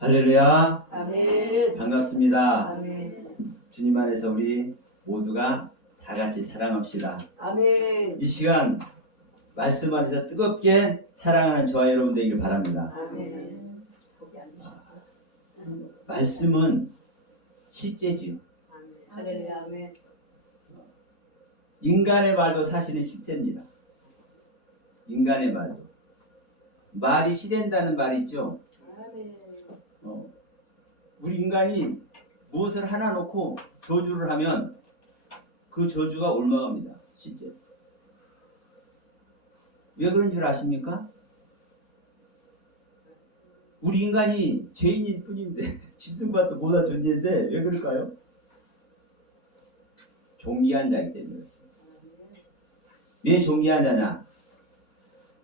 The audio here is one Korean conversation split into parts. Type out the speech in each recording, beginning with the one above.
할렐루야. 아멘. 반갑습니다. 아멘. 주님 안에서 우리 모두가 다 같이 사랑합시다. 아멘. 이 시간 말씀 안에서 뜨겁게 사랑하는 저와 여러분 되길 바랍니다. 아멘. 말씀은 실제지요. 할렐루야. 아멘. 인간의 말도 사실은 실제입니다. 인간의 말도. 말이 실현다는 말이 있죠. 아멘. 우리 인간이 무엇을 하나 놓고 저주를 하면 그 저주가 옮아갑니다. 실제. 왜 그런 줄 아십니까? 우리 인간이 죄인일 뿐인데 짐승보다 보다 존재인데 왜 그럴까요? 존귀한 자이기 때문에 그렇습니다. 왜 존귀한 자냐?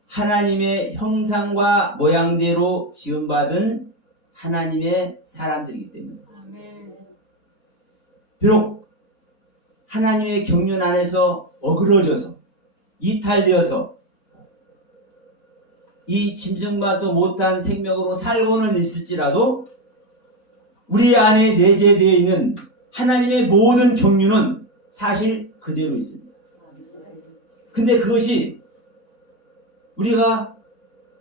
하나님의 형상과 모양대로 지음받은 하나님의 사람들이기 때문에 그렇습니다. 비록 하나님의 경륜 안에서 어그러져서 이탈되어서 이 짐승만도 못한 생명으로 살고는 있을지라도 우리 안에 내재되어 있는 하나님의 모든 경륜은 사실 그대로 있습니다. 근데 그것이 우리가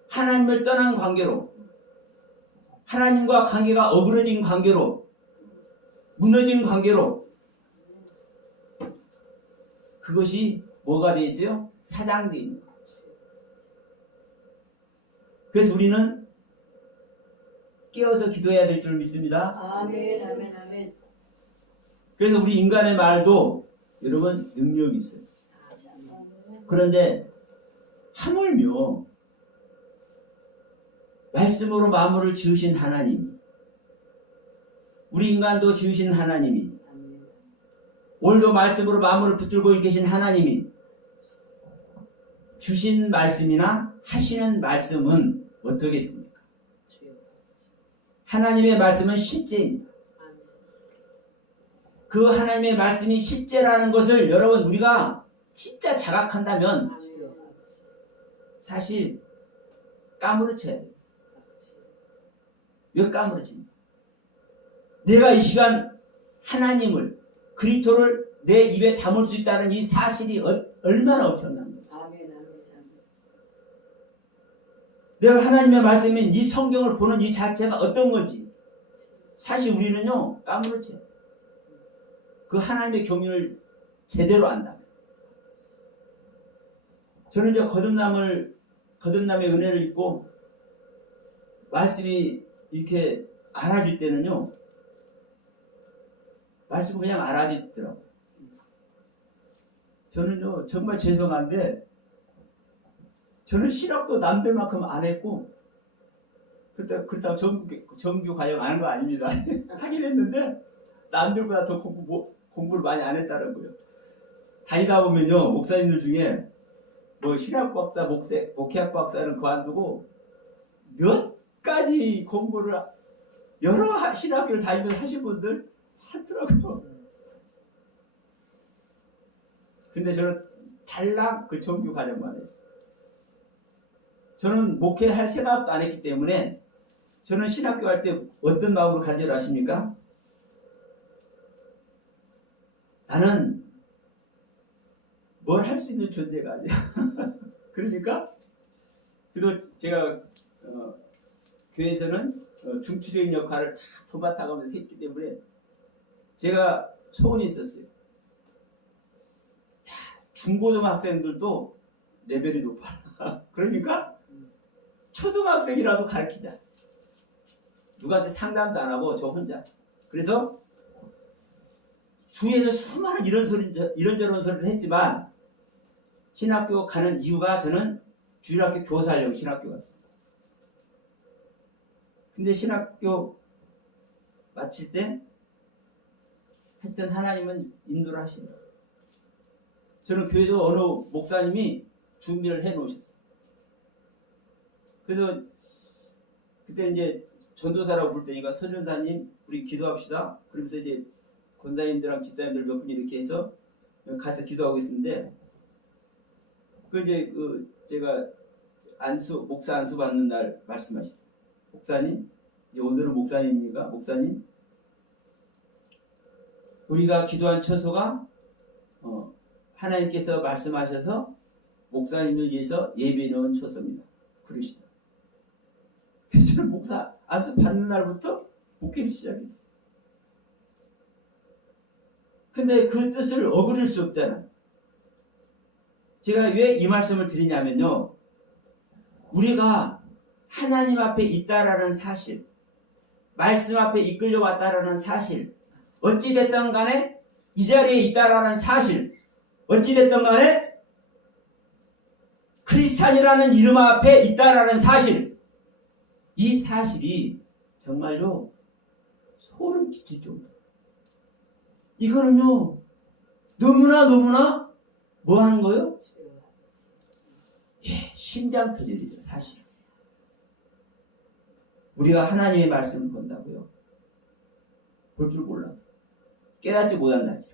하나님을 떠난 관계로 하나님과 관계가 어그러진 관계로 무너진 관계로 그것이 뭐가 되어 있어요? 사장되어 있는 거죠. 그래서 우리는 깨어서 기도해야 될 줄 믿습니다. 아멘. 아멘. 아멘. 그래서 우리 인간의 말도 여러분 능력이 있어요. 그런데 하물며 말씀으로 만물을 지으신 하나님이 우리 인간도 지으신 하나님이 오늘도 말씀으로 만물을 붙들고 계신 하나님이 주신 말씀이나 하시는 말씀은 어떻겠습니까? 하나님의 말씀은 실제입니다. 그 하나님의 말씀이 실제라는 것을 여러분 우리가 진짜 자각한다면 사실 까무러쳐야 돼요. 왜 까무러집니까? 내가 이 시간 하나님을 그리스도를 내 입에 담을 수 있다는 이 사실이 얼마나 엄청납니까? 아멘. 아멘. 아멘. 내가 하나님의 말씀인 이 성경을 보는 이 자체가 어떤 건지 사실 우리는요 까무러쳐요. 그 하나님의 경륜을 제대로 안다면 저는 이제 거듭남의 은혜를 입고 말씀이 이렇게 알아질 때는요 말씀을 그냥 알아듣더라고요. 저는요 정말 죄송한데 저는 실학도 남들만큼 안 했고 그렇다고 정규 과정 안 한 거 아닙니다. 하긴 했는데 남들보다 더 공부를 많이 안 했다는 거예요. 다니다 보면요 목사님들 중에 뭐 신학 박사, 목회학 박사는 그만두고 몇 가지 공부를 여러 신학교를 다니면서 하신 분들 많더라고요. 근데 저는 달랑 그 정규 과정만 했어요. 저는 목회할 생각도 안 했기 때문에 저는 신학교 할 때 어떤 마음으로 간 줄 아십니까? 나는 뭘 할 수 있는 존재가 아니야. 그러니까 그래도 제가 교회에서는 중추적인 역할을 다 도맡아가면서 했기 때문에 제가 소원이 있었어요. 중고등학생들도 레벨이 높아. 그러니까 초등학생이라도 가르치자. 누구한테 상담도 안 하고 저 혼자. 그래서 주위에서 수많은 이런저런 소리를 했지만 신학교 가는 이유가 저는 주일학교 교사하려고 신학교 갔어요. 근데 신학교 마칠 때 하여튼 하나님은 인도를 하신다. 저는 교회도 어느 목사님이 준비를 해 놓으셨어요. 그래서 그때 이제 전도사라고 부를 때니까 서전사님 우리 기도합시다. 그러면서 이제 권사님들랑 집사님들 몇 분 이렇게 해서 가서 기도하고 있었는데 그 이제 제가 목사 안수 받는 날 말씀하시죠. 목사님 이제 오늘은 목사님입니까? 목사님? 우리가 기도한 처소가 하나님께서 말씀하셔서 목사님을 위해서 예배 넣은 처소입니다. 그러시다. 그래서 저는 목사 안수 받는 날부터 목회를 시작했어요. 근데 그 뜻을 어그릴 수 없잖아요. 제가 왜 이 말씀을 드리냐면요. 우리가 하나님 앞에 있다라는 사실, 말씀 앞에 이끌려왔다라는 사실, 어찌됐든 간에 이 자리에 있다라는 사실, 어찌됐든 간에 크리스찬이라는 이름 앞에 있다라는 사실, 이 사실이 정말로 소름 끼칠 정도. 이거는요, 너무나 뭐 하는 거예요? 예, 심장 터질이죠, 사실. 우리가 하나님의 말씀을 본다고요? 볼 줄 몰라도 깨닫지 못한다지요.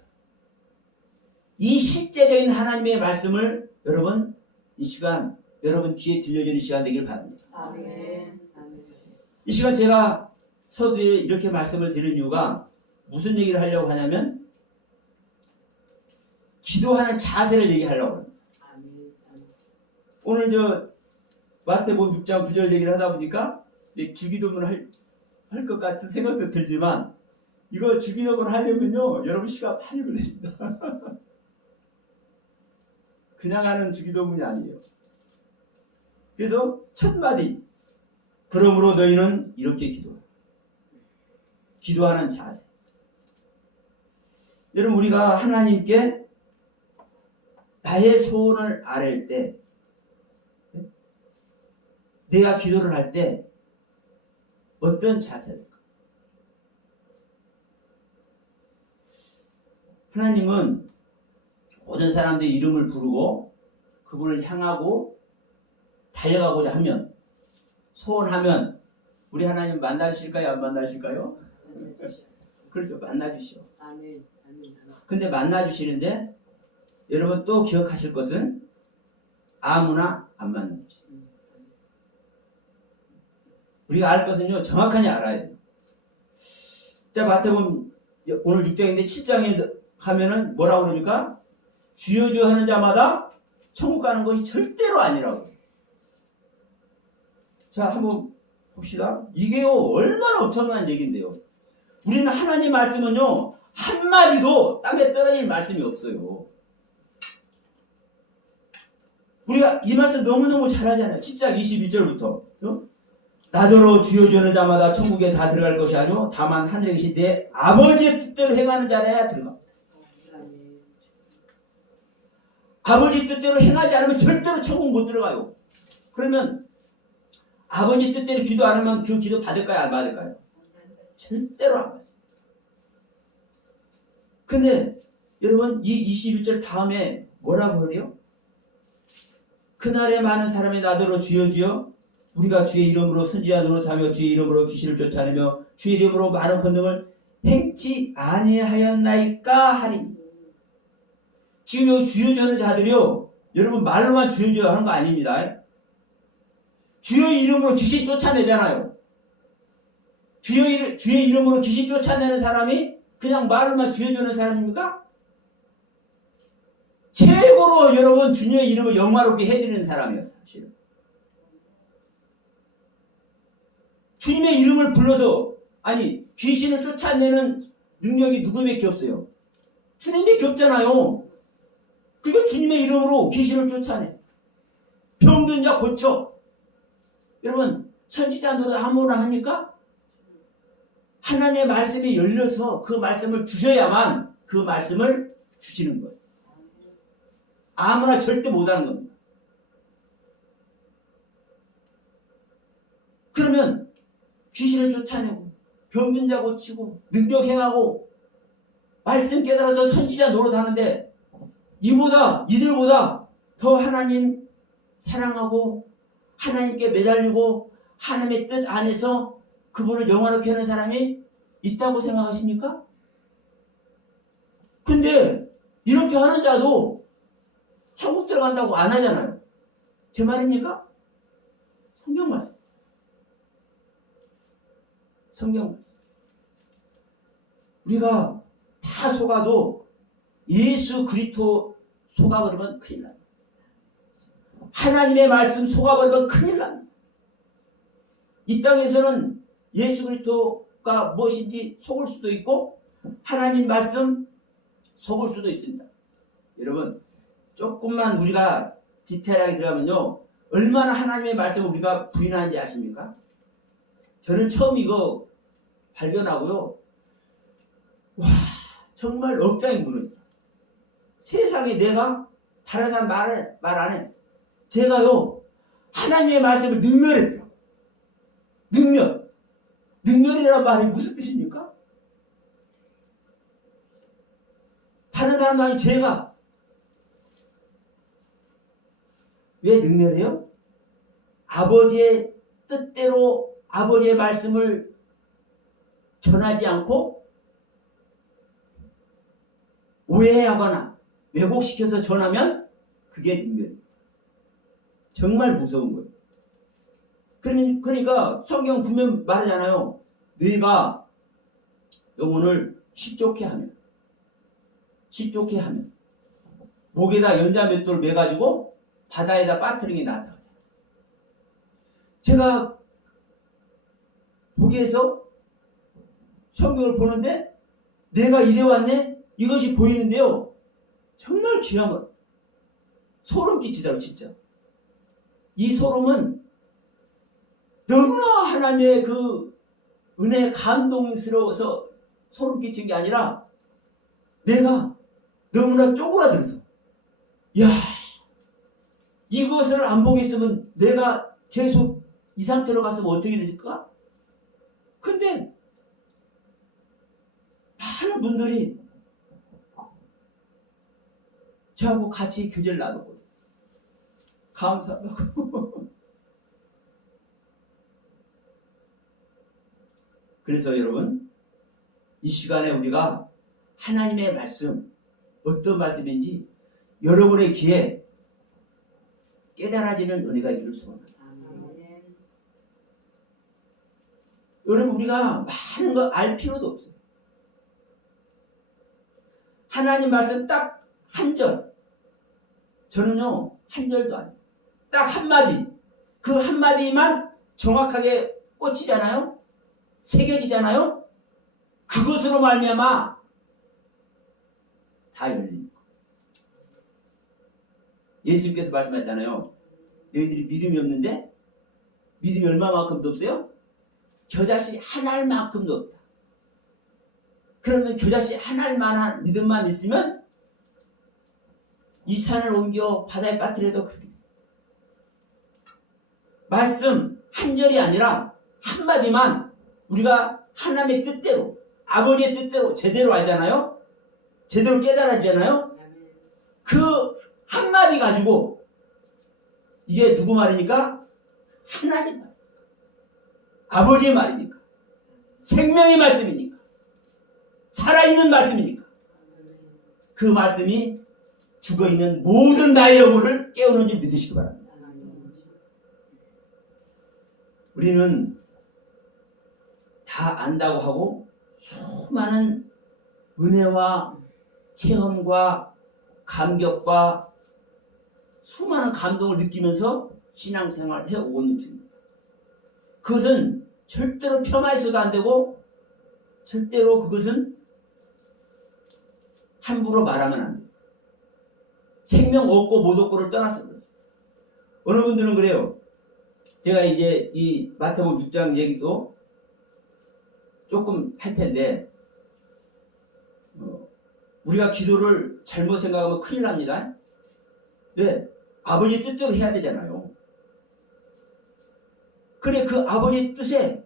이 실제적인 하나님의 말씀을 여러분 이 시간 여러분 귀에 들려주는 시간 되길 바랍니다. 아멘. 아멘. 이 시간 제가 서두에 이렇게 말씀을 드린 이유가 무슨 얘기를 하려고 하냐면 기도하는 자세를 얘기하려고 합니다. 아멘. 아멘. 오늘 저 마태복음 6장 9절 얘기를 하다 보니까 주기도문 할 것 같은 생각도 들지만 이거 주기도문 하려면요 여러분 시간 많이 걸립니다. 그냥 하는 주기도문이 아니에요. 그래서 첫 마디, 그러므로 너희는 이렇게 기도하라. 기도하는 자세. 여러분 우리가 하나님께 나의 소원을 아뢰을 때, 내가 기도를 할 때 어떤 자세일까? 하나님은 모든 사람들의 이름을 부르고 그분을 향하고 달려가고자 하면, 소원하면 우리 하나님 만나주실까요? 안 만나주실까요? 그렇죠. 만나주시오. 아멘. 아멘. 근데 만나주시는데 여러분 또 기억하실 것은 아무나 안 만나주시오. 우리가 알 것은요 정확하게 알아야 돼요. 자, 마태복음 오늘 6장인데 7장에 가면은 뭐라고 그러니까 주여 주여 하는 자마다 천국 가는 것이 절대로 아니라고. 자, 한번 봅시다. 이게요 얼마나 엄청난 얘기인데요. 우리는 하나님 말씀은요 한마디도 땅에 떨어질 말씀이 없어요. 우리가 이 말씀 너무너무 잘하잖아요. 7장 21절부터 나더러 주여 주는 자마다 천국에 다 들어갈 것이 아니오 다만 하늘에 계신 내 아버지의 뜻대로 행하는 자라야 들어가. 아버지 뜻대로 행하지 않으면 절대로 천국 못 들어가요. 그러면 아버지 뜻대로 기도 안 하면 그 기도 받을까요? 안 받을까요? 절대로 안 받습니다. 근데 여러분 이 21절 다음에 뭐라고 그래요? 그날에 많은 사람이 나더러 주여 주여 우리가 주의 이름으로 선지자 노릇하며 주의 이름으로 귀신을 쫓아내며 주의 이름으로 많은 권능을 행치 아니하였나이까 하리니. 지금 여기 주여 주여 하는 자들이요 여러분 말로만 주여 주여 하는 거 아닙니다. 주의 이름으로 귀신 쫓아내잖아요. 주의 이름으로 귀신 쫓아내는 사람이 그냥 말로만 주여 주는 사람입니까? 최고로 여러분 주님의 이름을 영화롭게 해드리는 사람이에요. 사실은 주님의 이름을 불러서 아니 귀신을 쫓아내는 능력이 누구밖에 없어요. 주님밖에 없잖아요. 그러니까 주님의 이름으로 귀신을 쫓아내 병든 자 고쳐. 여러분 선지자 노릇 아무나 합니까? 하나님의 말씀이 열려서 그 말씀을 주셔야만 그 말씀을 주시는 거예요. 아무나 절대 못하는 겁니다. 그러면 귀신을 쫓아내고 병든 자 고치고 능력 행하고 말씀 깨달아서 선지자 노릇하는데 이들보다 더 하나님 사랑하고 하나님께 매달리고 하나님의 뜻 안에서 그분을 영화롭게 하는 사람이 있다고 생각하십니까? 근데 이렇게 하는 자도 천국 들어간다고 안 하잖아요. 제 말입니까? 성경 말씀. 성경 말씀. 우리가 다 속아도 예수 그리스도 속아버리면 큰일 납니다. 하나님의 말씀 속아버리면 큰일 납니다. 이 땅에서는 예수 그리스도가 무엇인지 속을 수도 있고 하나님 말씀 속을 수도 있습니다. 여러분 조금만 우리가 디테일하게 들어가면요 얼마나 하나님의 말씀을 우리가 부인하는지 아십니까? 저는 처음 이거 발견하고요 와 정말 억장이 무너져요. 세상에 내가 다른 사람 말 안 해. 제가요 하나님의 말씀을 능멸했대요. 능멸이라는 말이 무슨 뜻입니까? 다른 사람도 아닌 제가 왜 능멸해요? 아버지의 뜻대로 아버지의 말씀을 전하지 않고 오해하거나 왜곡시켜서 전하면 그게 능멸입니다. 정말 무서운 거예요. 그러니까 성경 분명 말하잖아요. 너희가 영혼을 쉽좋게 하면 목에다 연자맷돌을 매가지고 바다에다 빠뜨리는 게 낫다. 제가 보기에서 성경을 보는데 내가 이래왔네? 이것이 보이는데요. 정말 기가 막혀. 소름 끼치더라고 진짜. 이 소름은 너무나 하나님의 그 은혜에 감동스러워서 소름 끼친 게 아니라 내가 너무나 쪼그라들어서 야 이것을 안 보겠으면 내가 계속 이 상태로 갔으면 어떻게 됐을까? 근데 많은 분들이 저하고 같이 교제를 나눴거든요. 감사하다고. 그래서 여러분 이 시간에 우리가 하나님의 말씀 어떤 말씀인지 여러분의 귀에 깨달아지는 은혜가 있기를 소원합니다. 여러분 우리가 많은 걸 알 필요도 없어요. 하나님 말씀 딱 한 절. 저는요 한 절도 아니에요. 딱 한마디. 그 한마디만 정확하게 꽂히잖아요. 새겨지잖아요. 그것으로 말미암아 다 열립니다. 예수님께서 말씀하셨잖아요. 너희들이 믿음이 없는데 믿음이 얼마만큼도 없어요? 겨자씨 한 알만큼도 없다. 그러면 겨자씨 한 알만한 믿음만 있으면 이 산을 옮겨 바다에 빠뜨려도 그렇게 말씀 한 절이 아니라 한마디만 우리가 하나님의 뜻대로 아버지의 뜻대로 제대로 알잖아요. 제대로 깨달아지잖아요. 그 한마디 가지고 이게 누구 말이니까? 하나님 말. 아버지의 말이니까. 생명의 말씀이니까. 살아있는 말씀이니까. 그 말씀이 죽어있는 모든 나의 영혼을 깨우는 줄 믿으시기 바랍니다. 우리는 다 안다고 하고 수많은 은혜와 체험과 감격과 수많은 감동을 느끼면서 신앙생활을 해오고 있는 중입니다. 그것은 절대로 폄하해서도 안 되고 절대로 그것은 함부로 말하면 안 돼요. 생명 없고 못 없고를 떠나서 그렇습니다. 어느 분들은 그래요. 제가 이제 이 마태복음 6장 얘기도 조금 할 텐데 우리가 기도를 잘못 생각하면 큰일 납니다. 왜? 아버지 뜻대로 해야 되잖아요. 그래 그 아버지 뜻에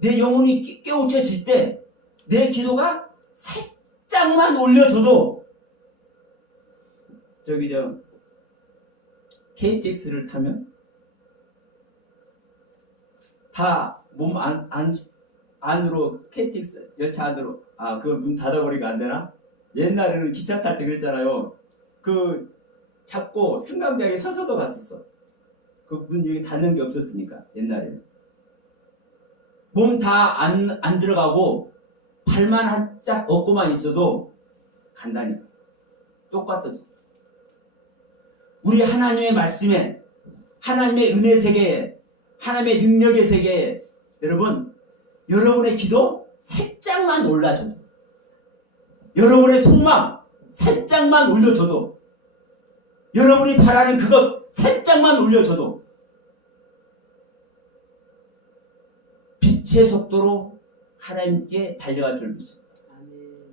내 영혼이 깨우쳐질 때 내 기도가 살짝만 올려줘도 KTX를 타면 다 몸 안으로 KTX 열차 안으로 그걸 문 닫아버리면 안 되나? 옛날에는 기차 탈 때 그랬잖아요. 그 잡고 승강장에 서서도 갔었어. 그 문 여기 닫는 게 없었으니까 옛날에는 몸 다 안 들어가고 발만 한 짝 얻고만 있어도 간다니까. 똑같아서. 우리 하나님의 말씀에, 하나님의 은혜 세계에, 하나님의 능력의 세계에 여러분, 여러분의 기도 살짝만 올라줘도, 여러분의 소망 살짝만 올려줘도, 여러분이 바라는 그것 살짝만 올려줘도 빛의 속도로 하나님께 달려갈 줄 믿습니다. 아멘.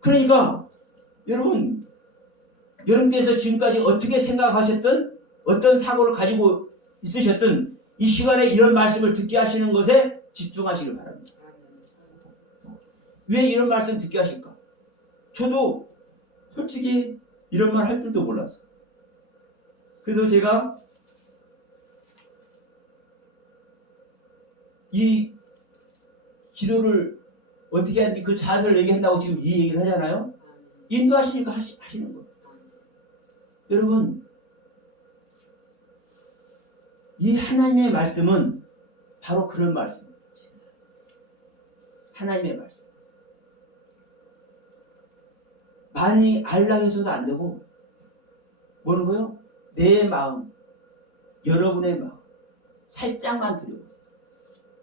그러니까 여러분께서 지금까지 어떻게 생각하셨든 어떤 사고를 가지고 있으셨든 이 시간에 이런 말씀을 듣게 하시는 것에 집중하시길 바랍니다. 왜 이런 말씀 듣게 하실까? 저도 솔직히 이런 말 할 줄도 몰랐어요. 그래서 제가 이 기도를 어떻게 하는지 그 자세를 얘기한다고 지금 이 얘기를 하잖아요. 인도하시니까 하시는 거예요. 여러분, 이 하나님의 말씀은 바로 그런 말씀입니다. 하나님의 말씀. 많이 알라고 해서도 안 되고, 뭐는 거요? 내 마음, 여러분의 마음, 살짝만 드려보세요.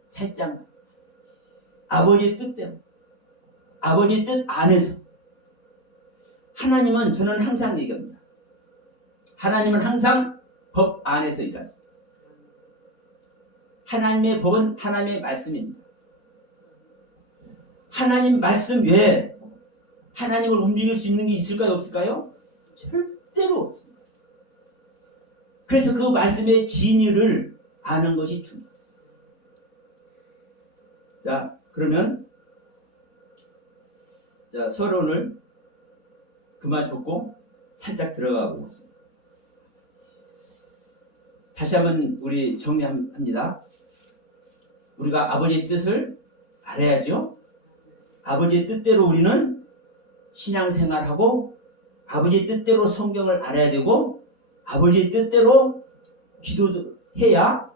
살짝만. 아버지의 뜻대로, 아버지의 뜻 안에서. 하나님은 저는 항상 얘기합니다. 하나님은 항상 법 안에서 일하십니다. 하나님의 법은 하나님의 말씀입니다. 하나님 말씀 외에 하나님을 움직일 수 있는 게 있을까요? 없을까요? 절대로 없습니다. 그래서 그 말씀의 진리를 아는 것이 중요합니다. 자, 그러면 서론을 그만 쳤고 살짝 들어가 보겠습니다. 다시 한번 우리 정리합니다. 우리가 아버지의 뜻을 알아야죠. 아버지의 뜻대로 우리는 신앙생활하고 아버지의 뜻대로 성경을 알아야 되고 아버지의 뜻대로 기도도 해야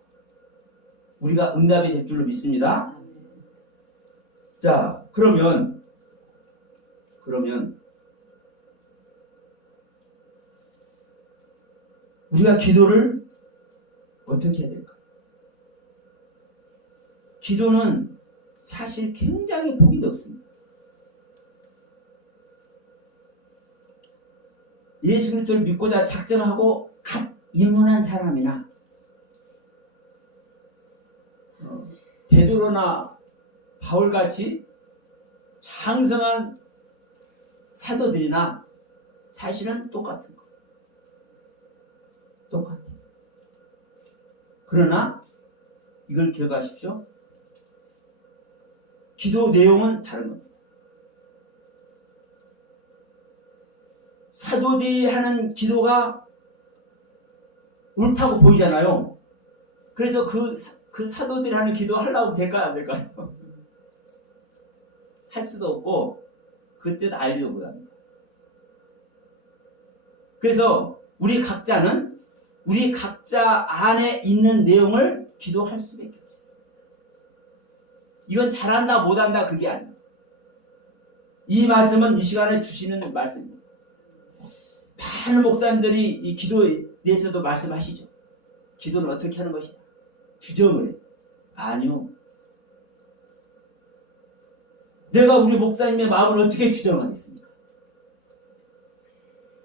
우리가 응답이 될 줄로 믿습니다. 자, 그러면 우리가 기도를 어떻게 해야 될까? 기도는 사실 굉장히 폭이 넓습니다. 예수 그리스도를 믿고자 작정하고 갓 입문한 사람이나 베드로나 바울같이 장성한 사도들이나 사실은 똑같은 거. 똑같아. 그러나 이걸 기억하십시오. 기도 내용은 다른 겁니다. 사도들이 하는 기도가 옳다고 보이잖아요. 그래서 그 사도들이 하는 기도 하려고 될까요? 안 될까요? 할 수도 없고 그 뜻 알지도 못합니다. 그래서 우리 각자는 우리 각자 안에 있는 내용을 기도할 수밖에 없어요. 이건 잘한다 못한다 그게 아니에요. 이 말씀은 이 시간에 주시는 말씀입니다. 많은 목사님들이 이 기도에 대해서도 말씀하시죠. 기도는 어떻게 하는 것이다. 규정을 해. 아니요. 내가 우리 목사님의 마음을 어떻게 규정하겠습니까?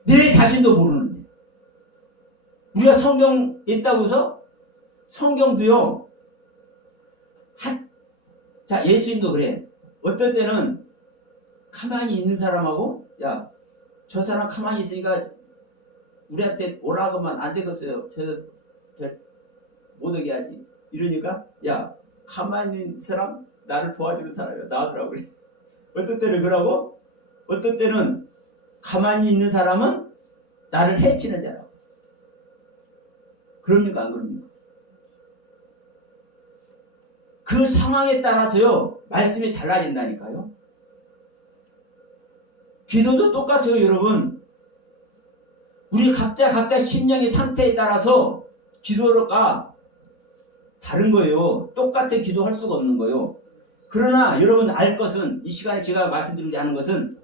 내 자신도 모르는데. 우리가 성경 읽다고 해서 성경도요. 자, 예수님도 그래. 어떤 때는 가만히 있는 사람하고 야, 저 사람 가만히 있으니까 우리한테 오라고만 안 되겠어요. 저 못 오게 하지. 이러니까 야, 가만히 있는 사람 나를 도와주는 사람이야. 나오더라고 그래. 어떤 때는 그러고 어떤 때는 가만히 있는 사람은 나를 해치는 자라고. 그럽니까 안 그럽니까? 그 상황에 따라서요. 말씀이 달라진다니까요. 기도도 똑같아요. 여러분. 우리 각자 심령의 상태에 따라서 기도가 다른 거예요. 똑같아 기도할 수가 없는 거예요. 그러나 여러분 알 것은, 이 시간에 제가 말씀드리지 않은 것은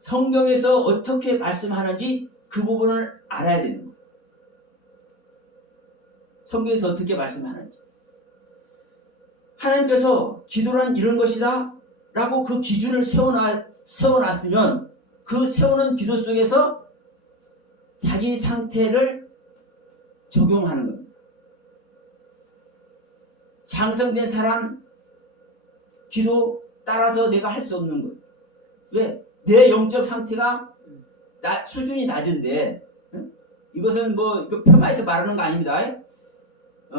성경에서 어떻게 말씀하는지 그 부분을 알아야 되는 거예요. 성경에서 어떻게 말씀하는지. 하나님께서 기도란 이런 것이다 라고 그 기준을 세워놨으면 그 세우는 기도 속에서 자기 상태를 적용하는 겁니다. 장성된 사람 기도 따라서 내가 할 수 없는 거예요. 왜? 내 영적 상태가 수준이 낮은데, 이것은 뭐 폄하해서 말하는 거 아닙니다.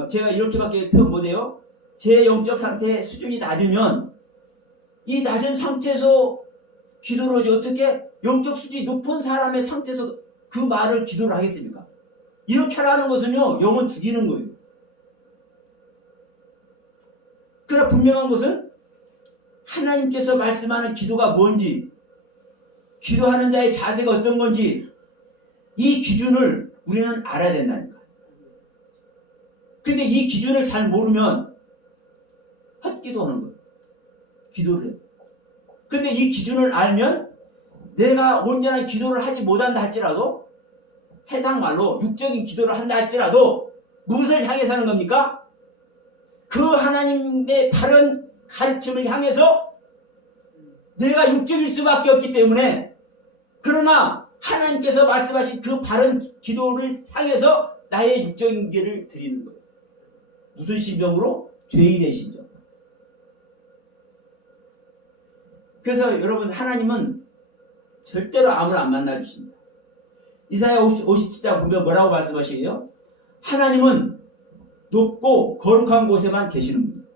제가 이렇게밖에 표현 못해요. 제 영적 상태의 수준이 낮으면 이 낮은 상태에서 기도를 하지 어떻게 영적 수준이 높은 사람의 상태에서 그 말을 기도를 하겠습니까? 이렇게 하라는 것은요, 영은 죽이는 거예요. 그러나 분명한 것은 하나님께서 말씀하는 기도가 뭔지, 기도하는 자의 자세가 어떤 건지 이 기준을 우리는 알아야 된다니까. 근데 이 기준을 잘 모르면 헛기도하는 거예요. 기도를 해요. 근데 이 기준을 알면 내가 온전한 기도를 하지 못한다 할지라도, 세상 말로 육적인 기도를 한다 할지라도 무엇을 향해서 하는 겁니까? 그 하나님의 바른 가르침을 향해서 내가 육적일 수밖에 없기 때문에, 그러나 하나님께서 말씀하신 그 바른 기도를 향해서 나의 육적인 길을 드리는 거예요. 무슨 심정으로? 죄인의 심정. 그래서 여러분, 하나님은 절대로 아무나 안 만나주십니다. 이사야 57장 보면 뭐라고 말씀하시게요? 하나님은 높고 거룩한 곳에만 계시는 분이에요.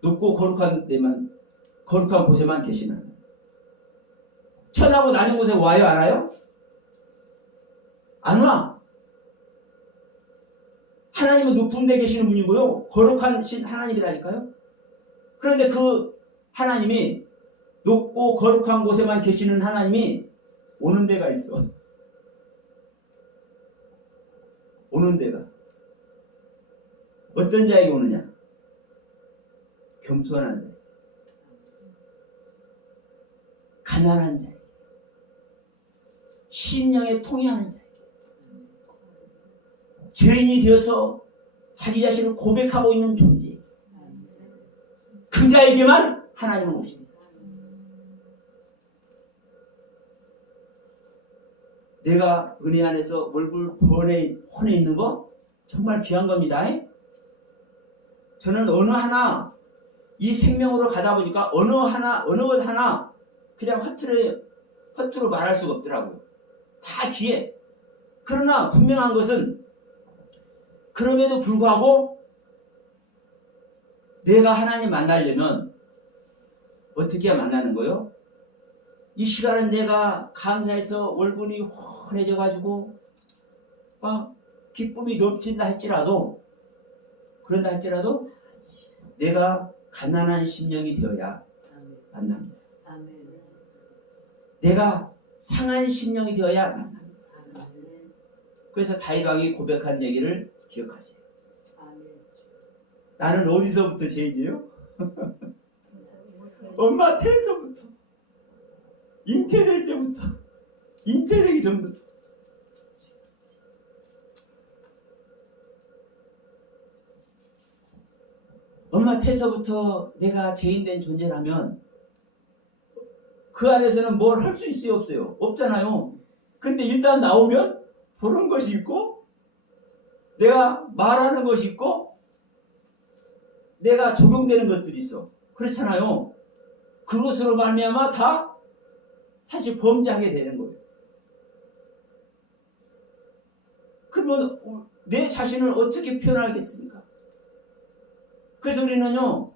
높고 거룩한 곳에만 계시는 분이에요. 천하고 낮은 곳에 와요, 안 와요? 안 와. 하나님은 높은 데 계시는 분이고요, 거룩한 하나님이라니까요. 그런데 그 하나님이, 높고 거룩한 곳에만 계시는 하나님이 오는 데가 있어. 오는 데가. 어떤 자에게 오느냐? 겸손한 자, 가난한 자, 심령에 통해하는 자, 죄인이 되어서 자기 자신을 고백하고 있는 존재, 그 자에게만 하나님은 오십니다. 내가 은혜 안에서 얼굴 번에 혼에 있는 거 정말 귀한 겁니다. 저는 어느 하나 이 생명으로 가다 보니까 어느 것 하나 그냥 허투루 말할 수가 없더라고요. 다 귀해. 그러나 분명한 것은, 그럼에도 불구하고 내가 하나님 만나려면 어떻게 만나는 거요? 이 시간은 내가 감사해서 얼굴이 환해져 가지고 막 기쁨이 넘친다 할지라도, 그런다 할지라도 내가 가난한 심령이 되어야 만납니다. 내가 상한 심령이 되어야 만납니다. 그래서 다윗 왕이 고백한 얘기를 기억하세요. 나는 어디서부터 죄인이에요? 엄마 태에서부터, 잉태될 때부터, 잉태되기 전부터. 엄마 태에서부터 내가 죄인된 존재라면 그 안에서는 뭘 할 수 있어요, 없어요? 없잖아요. 근데 일단 나오면 보는 것이 있고, 내가 말하는 것이 있고, 내가 적용되는 것들이 있어. 그렇잖아요. 그것으로 말미암아 다 사실 범죄하게 되는 거예요. 그러면 내 자신을 어떻게 표현하겠습니까? 그래서 우리는요,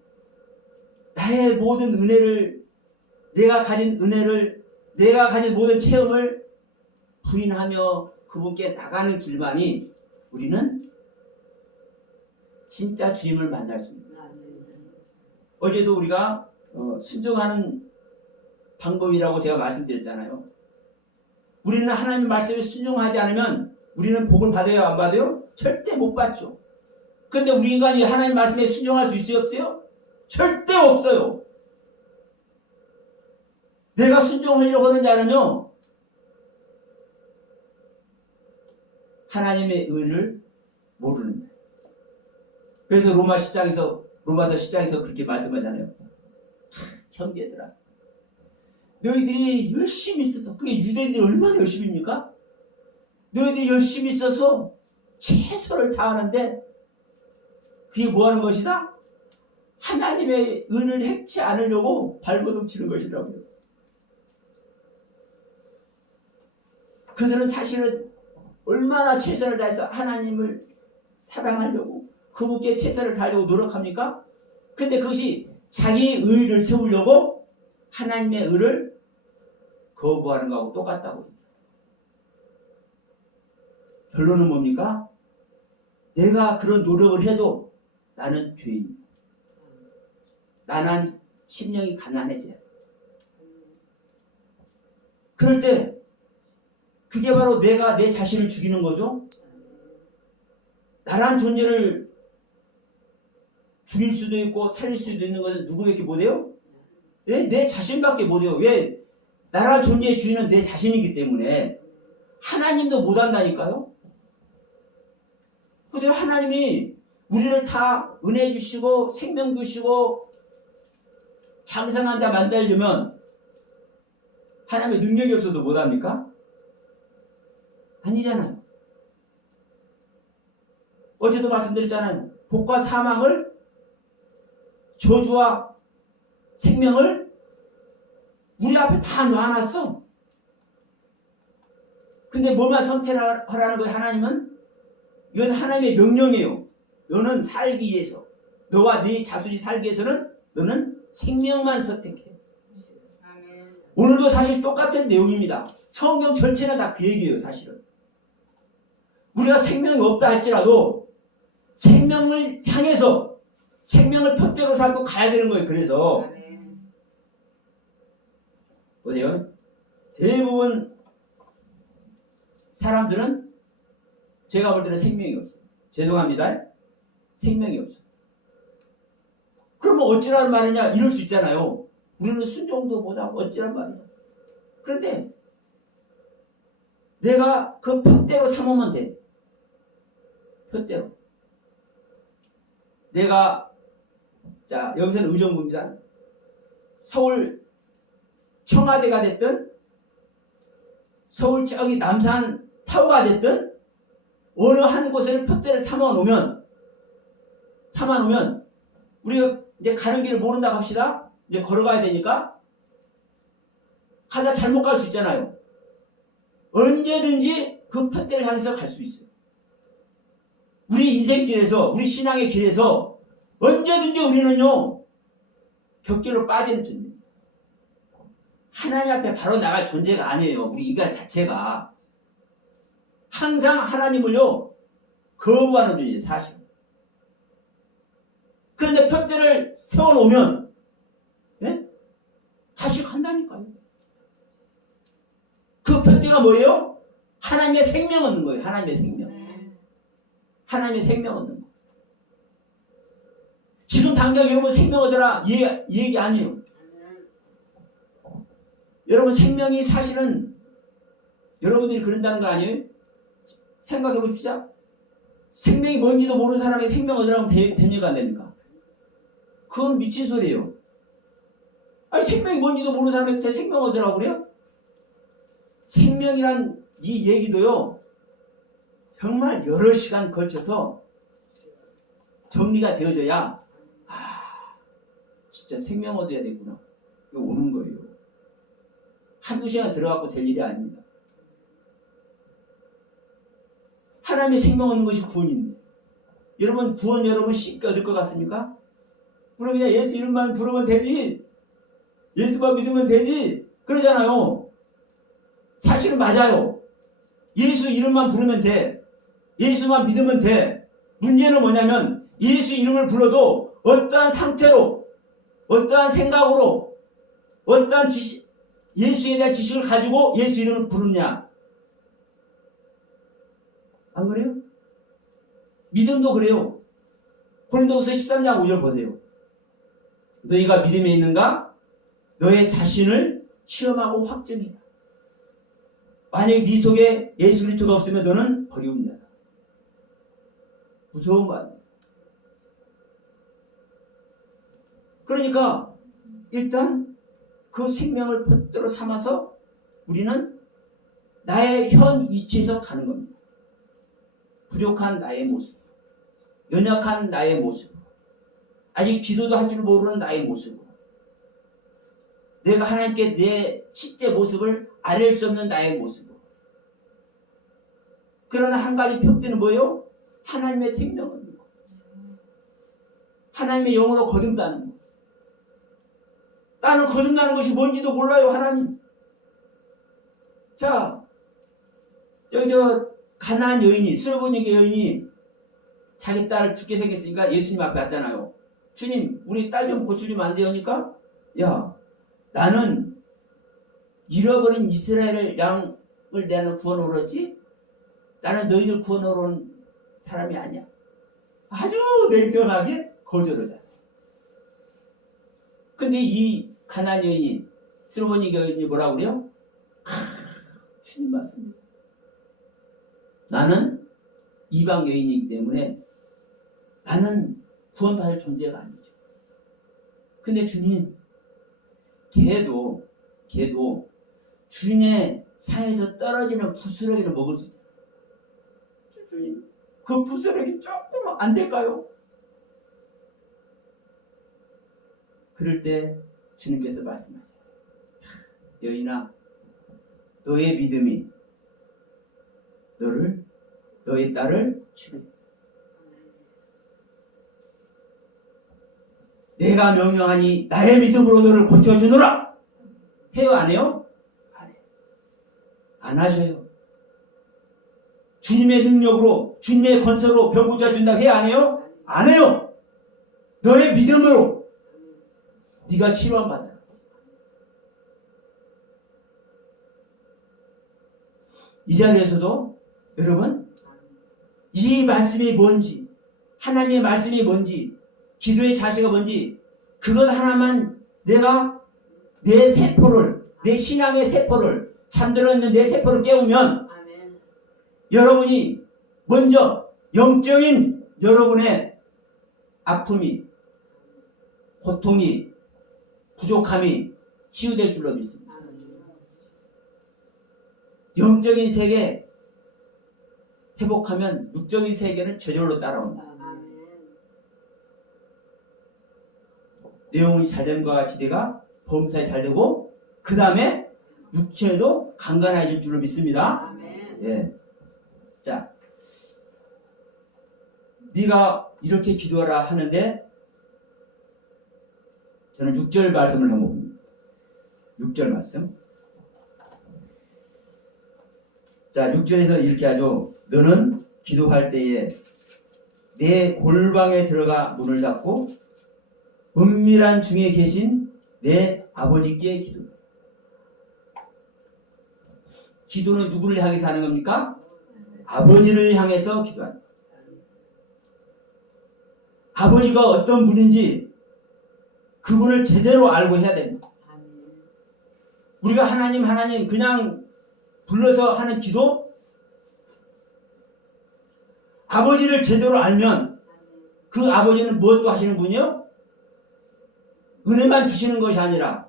나의 모든 은혜를, 내가 가진 은혜를, 내가 가진 모든 체험을 부인하며 그분께 나가는 길만이 우리는 진짜 주님을 만날 수 있습니다. 어제도 우리가 순종하는 방법이라고 제가 말씀드렸잖아요. 우리는 하나님 말씀에 순종하지 않으면 우리는 복을 받아요, 안 받아요? 절대 못 받죠. 근데 우리 인간이 하나님 말씀에 순종할 수 있어요, 없어요? 절대 없어요. 내가 순종하려고 하는 자는요, 하나님의 의를 모르는 거예요. 그래서 로마서 10장에서 그렇게 말씀하잖아요. 형제들아, 너희들이 열심히 있어서, 그게 유대인들이 얼마나 열심히입니까? 너희들이 열심히 있어서 최선을 다하는데 그게 뭐 하는 것이다? 하나님의 은을 해치 않으려고 발버둥 치는 것이라고요. 그들은 사실은 얼마나 최선을 다해서 하나님을 사랑하려고 그분께 최선을 다하려고 노력합니까? 근데 그것이 자기 의를 세우려고 하나님의 의를 거부하는 거하고 똑같다고. 결론은 뭡니까? 내가 그런 노력을 해도 나는 죄인이다. 나는 심령이 가난해져야 돼. 그럴 때 그게 바로 내가 내 자신을 죽이는 거죠. 나란 존재를 죽일 수도 있고 살릴 수도 있는 것은 누구밖에 못해요? 내 자신밖에 못해요. 왜? 나란 존재의 주인은 내 자신이기 때문에. 하나님도 못한다니까요. 그래서 하나님이 우리를 다 은혜 주시고 생명 주시고 장성한 자 만들려면 하나님의 능력이 없어도 못합니까? 아니잖아요. 어제도 말씀드렸잖아요. 복과 사망을, 저주와 생명을 우리 앞에 다 놔놨어. 근데 뭐만 선택하라는 거예요, 하나님은? 이건 하나님의 명령이에요. 너는 살기 위해서, 너와 네 자손이 살기 위해서는 너는 생명만 선택해. 아멘. 오늘도 사실 똑같은 내용입니다. 성경 전체는 다 그 얘기예요, 사실은. 우리가 생명이 없다 할지라도 생명을 향해서 생명을 표대로 삼고 가야 되는 거예요. 그래서 아멘. 보세요. 대부분 사람들은 제가 볼 때는 생명이 없어요. 죄송합니다. 생명이 없어요. 그러면 어찌라는 말이냐? 이럴 수 있잖아요. 우리는 순종도 못하고 어찌란 말이냐? 그런데 내가 그 표대로 삼으면 돼. 표대로. 내가 자 여기서는 의정부입니다. 서울 청와대가 됐든 서울 저기 남산 타워가 됐든 어느 한 곳을 표대를 삼아 놓으면 우리가 이제 가는 길을 모른다고 합시다. 이제 걸어가야 되니까 가다 잘못 갈 수 있잖아요. 언제든지 그 표대를 향해서 갈 수 있어요. 우리 인생길에서, 우리 신앙의 길에서 언제든지 우리는요, 곁길로 빠지는 존재입니다. 하나님 앞에 바로 나갈 존재가 아니에요. 우리 인간 자체가. 항상 하나님을요, 거부하는 존재예요, 사실. 그런데 표대를 세워놓으면, 예? 다시 간다니까요. 그 표대가 뭐예요? 하나님의 생명 얻는 거예요, 하나님의 생명. 하나님의 생명 얻는 거. 지금 당장 여러분 생명 얻으라 이 얘기 아니에요. 여러분 생명이 사실은 여러분들이 그런다는 거 아니에요? 생각해 보십시오. 생명이 뭔지도 모르는 사람에게 생명 얻으라면 됩니까 안 됩니까? 그건 미친 소리예요. 아니 생명이 뭔지도 모르는 사람한테 생명 얻으라고 그래요? 생명이란 이 얘기도요. 정말 여러 시간 걸쳐서 정리가 되어져야 진짜 생명 얻어야 되구나. 이거 오는 거예요. 한두 시간 들어가고 될 일이 아닙니다. 하나님의 생명 얻는 것이 구원인데 여러분 구원 여러분 쉽게 얻을 것 같습니까? 그럼 그냥 예수 이름만 부르면 되지. 예수만 믿으면 되지. 그러잖아요. 사실은 맞아요. 예수 이름만 부르면 돼. 예수만 믿으면 돼. 문제는 뭐냐면 예수 이름을 불러도 어떠한 상태로 어떠한 생각으로 어떠한 지식 예수에 대한 지식을 가지고 예수 이름을 부르냐. 안 그래요? 믿음도 그래요. 고린도후서 13장 5절 보세요. 너희가 믿음에 있는가? 너의 자신을 시험하고 확증해라. 만약 네 속에 예수 그리스도가 없으면 너는 버리운 자다. 무서운 거 아니에요. 그러니까 일단 그 생명을 붙들어 삼아서 우리는 나의 현 위치에서 가는 겁니다. 부족한 나의 모습, 연약한 나의 모습, 아직 기도도 할 줄 모르는 나의 모습, 내가 하나님께 내 실제 모습을 알릴 수 없는 나의 모습. 그러나 한 가지 표대는 뭐예요? 하나님의 생명은 하나님의 영으로 거듭나는 거. 나는 거듭나는 것이 뭔지도 몰라요, 하나님. 자, 가나안 여인이, 수르보니게 여인이 자기 딸을 죽게 생겼으니까 예수님 앞에 왔잖아요. 주님, 우리 딸 좀 고쳐주면 안 되니까? 야, 나는 잃어버린 이스라엘 양을 내가 구원하러 왔지? 나는 너희들 구원하러 온 사람이 아니야. 아주 냉정하게 거절하잖아. 근데 이 가나안 여인이, 수르보니게 여인이 뭐라고 그래요? 주님 맞습니다. 나는 이방 여인이기 때문에 나는 구원받을 존재가 아니죠. 근데 주님, 걔도 주님의 상에서 떨어지는 부스러기를 먹을 수 있어요. 주님, 그 부스러기 조금 안 될까요? 그럴 때 주님께서 말씀하세요. 여인아, 너의 믿음이 너의 딸을 치료해. 내가 명령하니 나의 믿음으로 너를 고쳐주노라. 해요, 안 해요? 안 해요. 안 하셔요. 주님의 능력으로, 주님의 권세로 병 고쳐준다고 해요, 안 해요? 안 해요. 너의 믿음으로 네가 치료한 받아. 이 자리에서도 여러분, 이 말씀이 뭔지, 하나님의 말씀이 뭔지, 기도의 자세가 뭔지, 그것 하나만 내가 내 세포를, 내 신앙의 세포를, 잠들어 있는 내 세포를 깨우면, 아멘. 여러분이 먼저 영적인 여러분의 아픔이, 고통이, 부족함이 치유될 줄로 믿습니다. 영적인 세계 회복하면 육적인 세계는 저절로 따라온다. 내용이 잘됨과 같이 내가 범사에 잘되고 그 다음에 육체도 강건해질 줄로 믿습니다. 예. 자, 네가 이렇게 기도하라 하는데 저는 6절 말씀을 한번 봅니다. 6절 말씀. 자, 6절에서 이렇게 하죠. 너는 기도할 때에 내 골방에 들어가 문을 닫고 은밀한 중에 계신 내 아버지께 기도해. 기도는 누구를 향해서 하는 겁니까? 아버지를 향해서 기도한다. 아버지가 어떤 분인지 그분을 제대로 알고 해야 됩니다. 우리가 하나님 그냥 불러서 하는 기도? 아버지를 제대로 알면 그 아버지는 무엇도 하시는 분이요? 은혜만 주시는 것이 아니라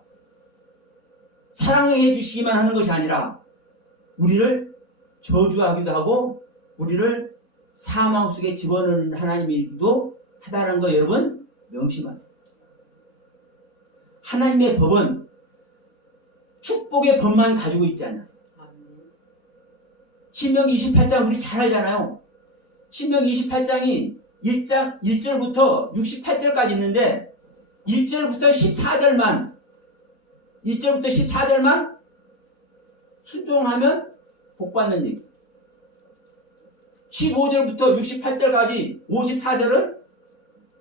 사랑해 주시기만 하는 것이 아니라 우리를 저주하기도 하고 우리를 사망 속에 집어넣는 하나님이기도 하다는 거 여러분 명심하세요. 하나님의 법은 축복의 법만 가지고 있지 않아요. 신명기 28장 우리 잘 알잖아요. 신명기 28장이 1절부터 68절까지 있는데 1절부터 14절만 순종하면 복받는 얘기. 15절부터 68절까지 54절은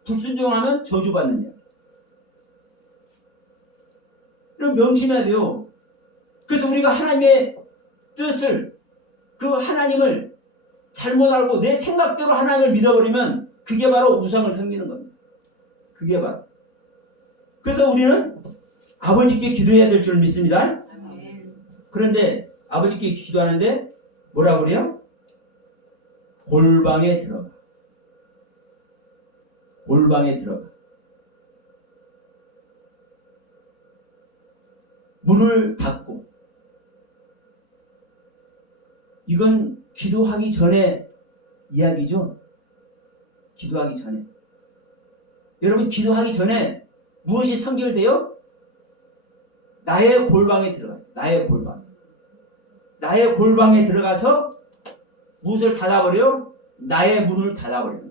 불순종하면 저주받는 얘기. 그럼 명심해야 돼요. 그래서 우리가 하나님의 뜻을, 그 하나님을 잘못 알고 내 생각대로 하나님을 믿어버리면 그게 바로 우상을 섬기는 겁니다. 그게 바로. 그래서 우리는 아버지께 기도해야 될 줄 믿습니다. 아멘. 그런데 아버지께 기도하는데 뭐라 그래요? 골방에 들어가. 골방에 들어가. 문을 닫고. 이건 기도하기 전에 이야기죠. 기도하기 전에. 여러분 기도하기 전에 무엇이 선결돼요? 나의 골방에 들어가요. 나의 골방. 나의 골방에 들어가서 무엇을 닫아버려? 나의 문을 닫아버려요.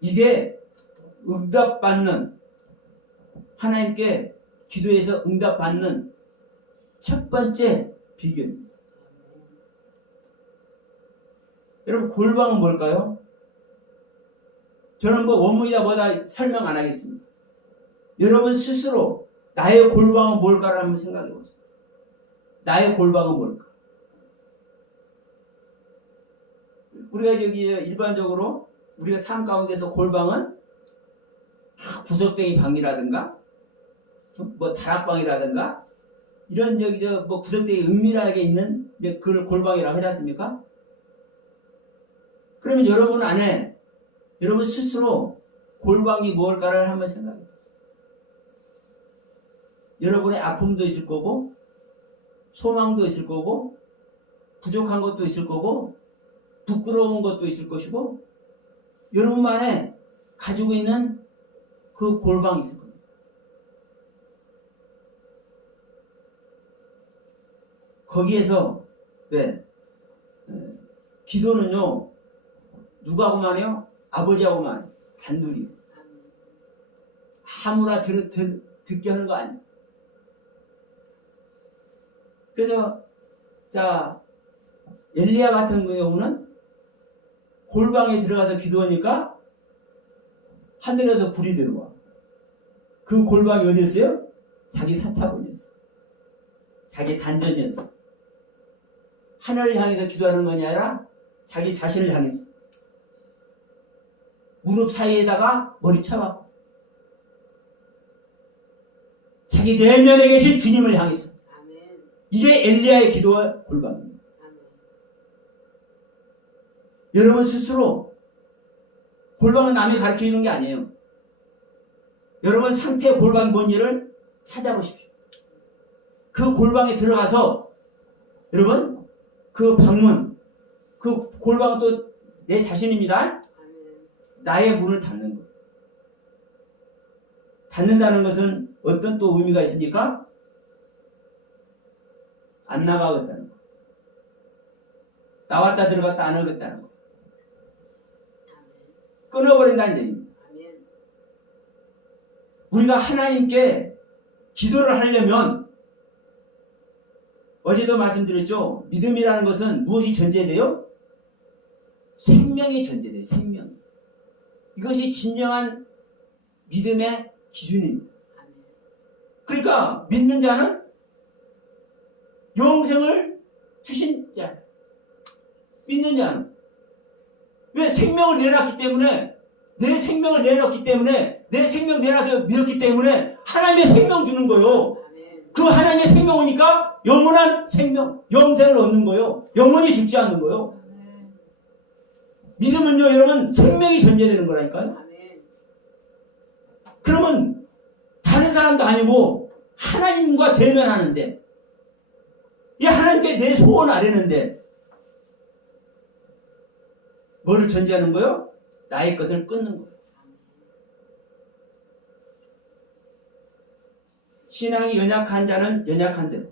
이게 응답받는, 하나님께 기도해서 응답받는 첫 번째 비결입니다. 여러분 골방은 뭘까요? 저는 뭐 원문이다 뭐다 설명 안 하겠습니다. 여러분 스스로 나의 골방은 뭘까를 한번 생각해 보세요. 나의 골방은 뭘까? 우리가 저기 일반적으로 우리가 삶 가운데서 골방은 구석탱이 방이라든가 뭐 다락방이라든가 이런 저기 뭐 구석탱이 은밀하게 있는 그걸 골방이라고 하지 않습니까? 그러면 여러분 안에 여러분 스스로 골방이 무엇일까를 한번 생각해 보세요. 여러분의 아픔도 있을 거고 소망도 있을 거고 부족한 것도 있을 거고 부끄러운 것도 있을 것이고 여러분만에 가지고 있는 그 골방이 있을 겁니다. 거기에서 왜? 기도는요 누구하고만 해요? 아버지하고만 단둘이 아무나 듣게 하는 거 아니에요. 그래서 자 엘리야 같은 경우는 골방에 들어가서 기도하니까 하늘에서 불이 들어와. 그 골방이 어디였어요? 자기 사타구니였어. 자기 단전이었어. 하늘을 향해서 기도하는 것이 아니라 자기 자신을 향해서. 무릎 사이에다가 머리 쳐박고 자기 내면에 계신 주님을 향해서. 아멘. 이게 엘리야의 기도와 골방입니다. 아멘. 여러분 스스로 골방은 남이 가르쳐주는 게 아니에요. 여러분 상태의 골방이 뭔지를 찾아보십시오. 그 골방에 들어가서 여러분 그 방문 그 골방은 또 내 자신입니다. 아멘. 나의 문을 닫는 것. 닫는다는 것은 어떤 또 의미가 있습니까? 안 나가겠다는 거. 나왔다 들어갔다 안 하겠다는 거. 끊어버린다는 얘기입니다. 아멘. 우리가 하나님께 기도를 하려면 어제도 말씀드렸죠. 믿음이라는 것은 무엇이 전제돼요? 생명이 전제돼요. 생명. 이것이 진정한 믿음의 기준입니다. 아멘. 그러니까 믿는 자는 영생을 주신 자. 믿는 자는 왜 생명을 내놨기 때문에 내 생명을 내놨기 때문에 내 생명 내놔서 믿었기 때문에 하나님의 생명 주는 거요. 아멘. 그 하나님의 생명 오니까 영원한 생명, 영생을 얻는 거요. 영원히 죽지 않는 거요. 아멘. 믿음은요, 여러분 생명이 전제되는 거라니까요. 아멘. 그러면 다른 사람도 아니고 하나님과 대면하는데 이 하나님께 내 소원 아뢰는데 뭐를 전제하는 거요? 나의 것을 끊는 거예요. 신앙이 연약한 자는 연약한 대로,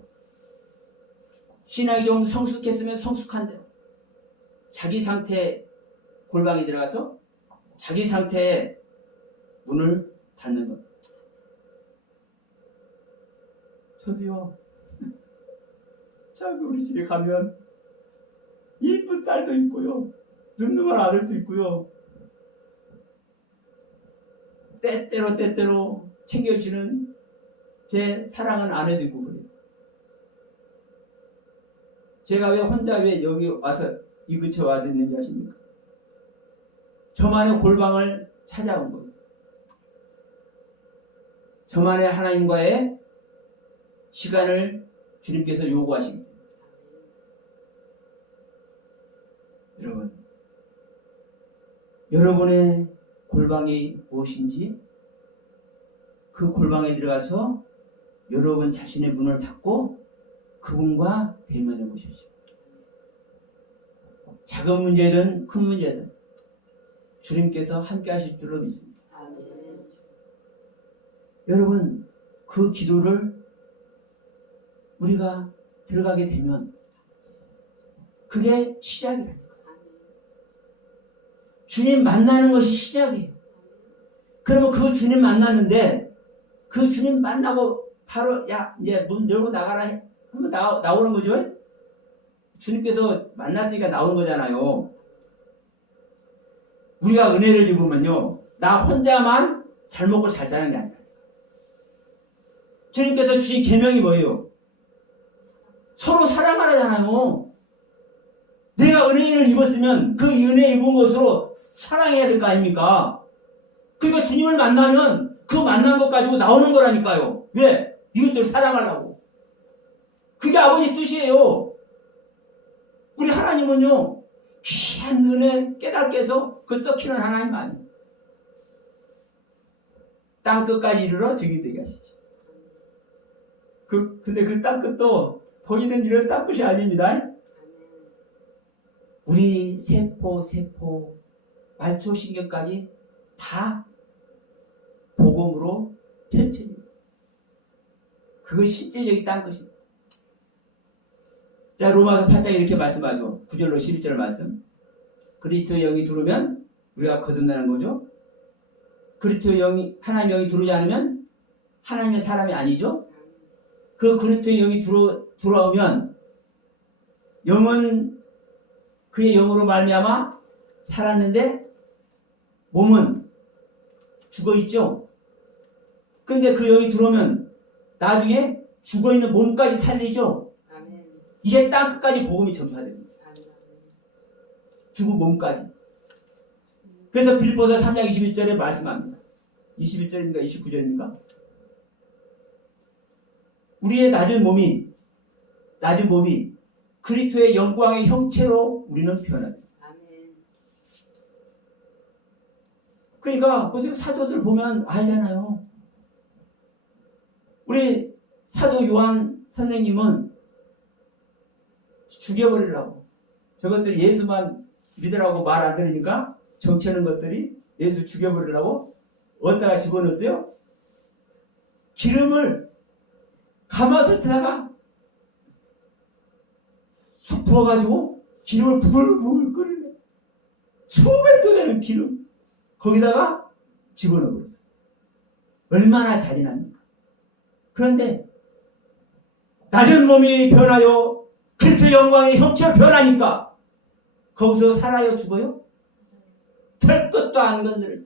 신앙이 좀 성숙했으면 성숙한 대로 자기 상태에 골방에 들어가서 자기 상태에 문을 닫는 겁니다. 저도요, 참 우리 집에 가면 이쁜 딸도 있고요, 늠름한 아들도 있고요, 때때로 챙겨주는 제 사랑하는 아내도 있고 그래요. 제가 왜 혼자 왜 여기 와서 이 근처 와서 있는지 아십니까? 저만의 골방을 찾아온 거예요. 저만의 하나님과의 시간을 주님께서 요구하시기 때문에. 여러분, 여러분의 골방이 무엇인지 그 골방에 들어가서 여러분 자신의 문을 닫고 그분과 대면해 보십시오. 작은 문제든 큰 문제든 주님께서 함께 하실 줄로 믿습니다. 아멘. 여러분, 그 기도를 우리가 들어가게 되면 그게 시작이라니까. 주님 만나는 것이 시작이에요. 그러면 그 주님 만나는데 그 주님 만나고 바로 야 이제 문 열고 나가라 하면 나오는 거죠. 주님께서 만났으니까 나오는 거잖아요. 우리가 은혜를 입으면요, 나 혼자만 잘 먹고 잘 사는 게 아니라 주님께서 주신 계명이 뭐예요? 서로 사랑하라잖아요. 내가 은혜를 입었으면 그 은혜 입은 것으로 사랑해야 될 거 아닙니까? 그러니까 주님을 만나면 그 만난 것 가지고 나오는 거라니까요. 왜? 이것들 사랑하려고. 그게 아버지 뜻이에요. 우리 하나님은요, 귀한 은혜 깨닫게 해서 그 썩히는 하나님 아니에요. 땅 끝까지 이르러 증인되게 하시죠. 근데 그 땅 끝도 보이는 이런 땅 끝이 아닙니다. 우리 세포, 말초신경까지 다 복음으로 펼쳐집니다. 그것이 실제적인 땅 끝입니다. 자, 로마서 8장에 이렇게 말씀하죠. 9절로 11절 말씀. 그리스도의 영이 들어오면 우리가 거듭나는 거죠. 그리스도의 영이, 하나님의 영이 들어오지 않으면 하나님의 사람이 아니죠. 그 그리스도의 영이 들어오면 영은 그의 영으로 말미암아 살았는데 몸은 죽어있죠. 그런데 그 영이 들어오면 나중에 죽어있는 몸까지 살리죠. 아멘. 이게 땅 끝까지 복음이 전파됩니다. 아멘. 죽은 몸까지. 그래서 빌립보서 3장 21절에 말씀합니다. 21절입니까? 29절입니까? 우리의 낮은 몸이 그리스도의 영광의 형체로 우리는 변합니다. 아멘. 그러니까 보세요. 사도들 보면 알잖아요. 우리 사도 요한 선생님은 죽여버리려고, 저것들 예수만 믿으라고 말 안 들으니까 정치하는 것들이 예수 죽여버리려고 어디다가 집어넣었어요? 기름을 가마솥에다가 쑥 부어가지고 기름을 부글부글 끓이네. 수백도 되는 기름 거기다가 집어넣어버렸어요. 얼마나 잔인합니까? 그런데 낮은 몸이 변하여 그리스도의 영광의 형체로 변하니까 거기서 살아요, 죽어요? 될 것도 안 건드려.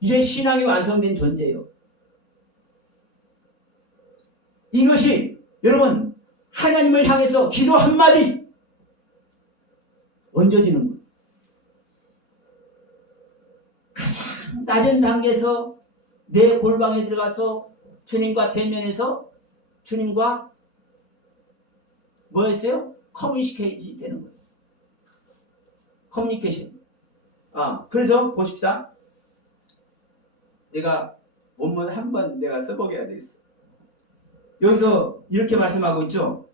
이게 신앙이 완성된 존재예요. 이것이 여러분 하나님을 향해서 기도 한마디 얹어지는 거예요. 가장 낮은 단계에서 내 골방에 들어가서 주님과 대면해서 주님과 뭐 했어요? 커뮤니케이션 되는 거예요. 커뮤니케이션. 그래서 보십시다. 내가 원문 한번 내가 써보게 해야 되겠어. 여기서 이렇게 말씀하고 있죠.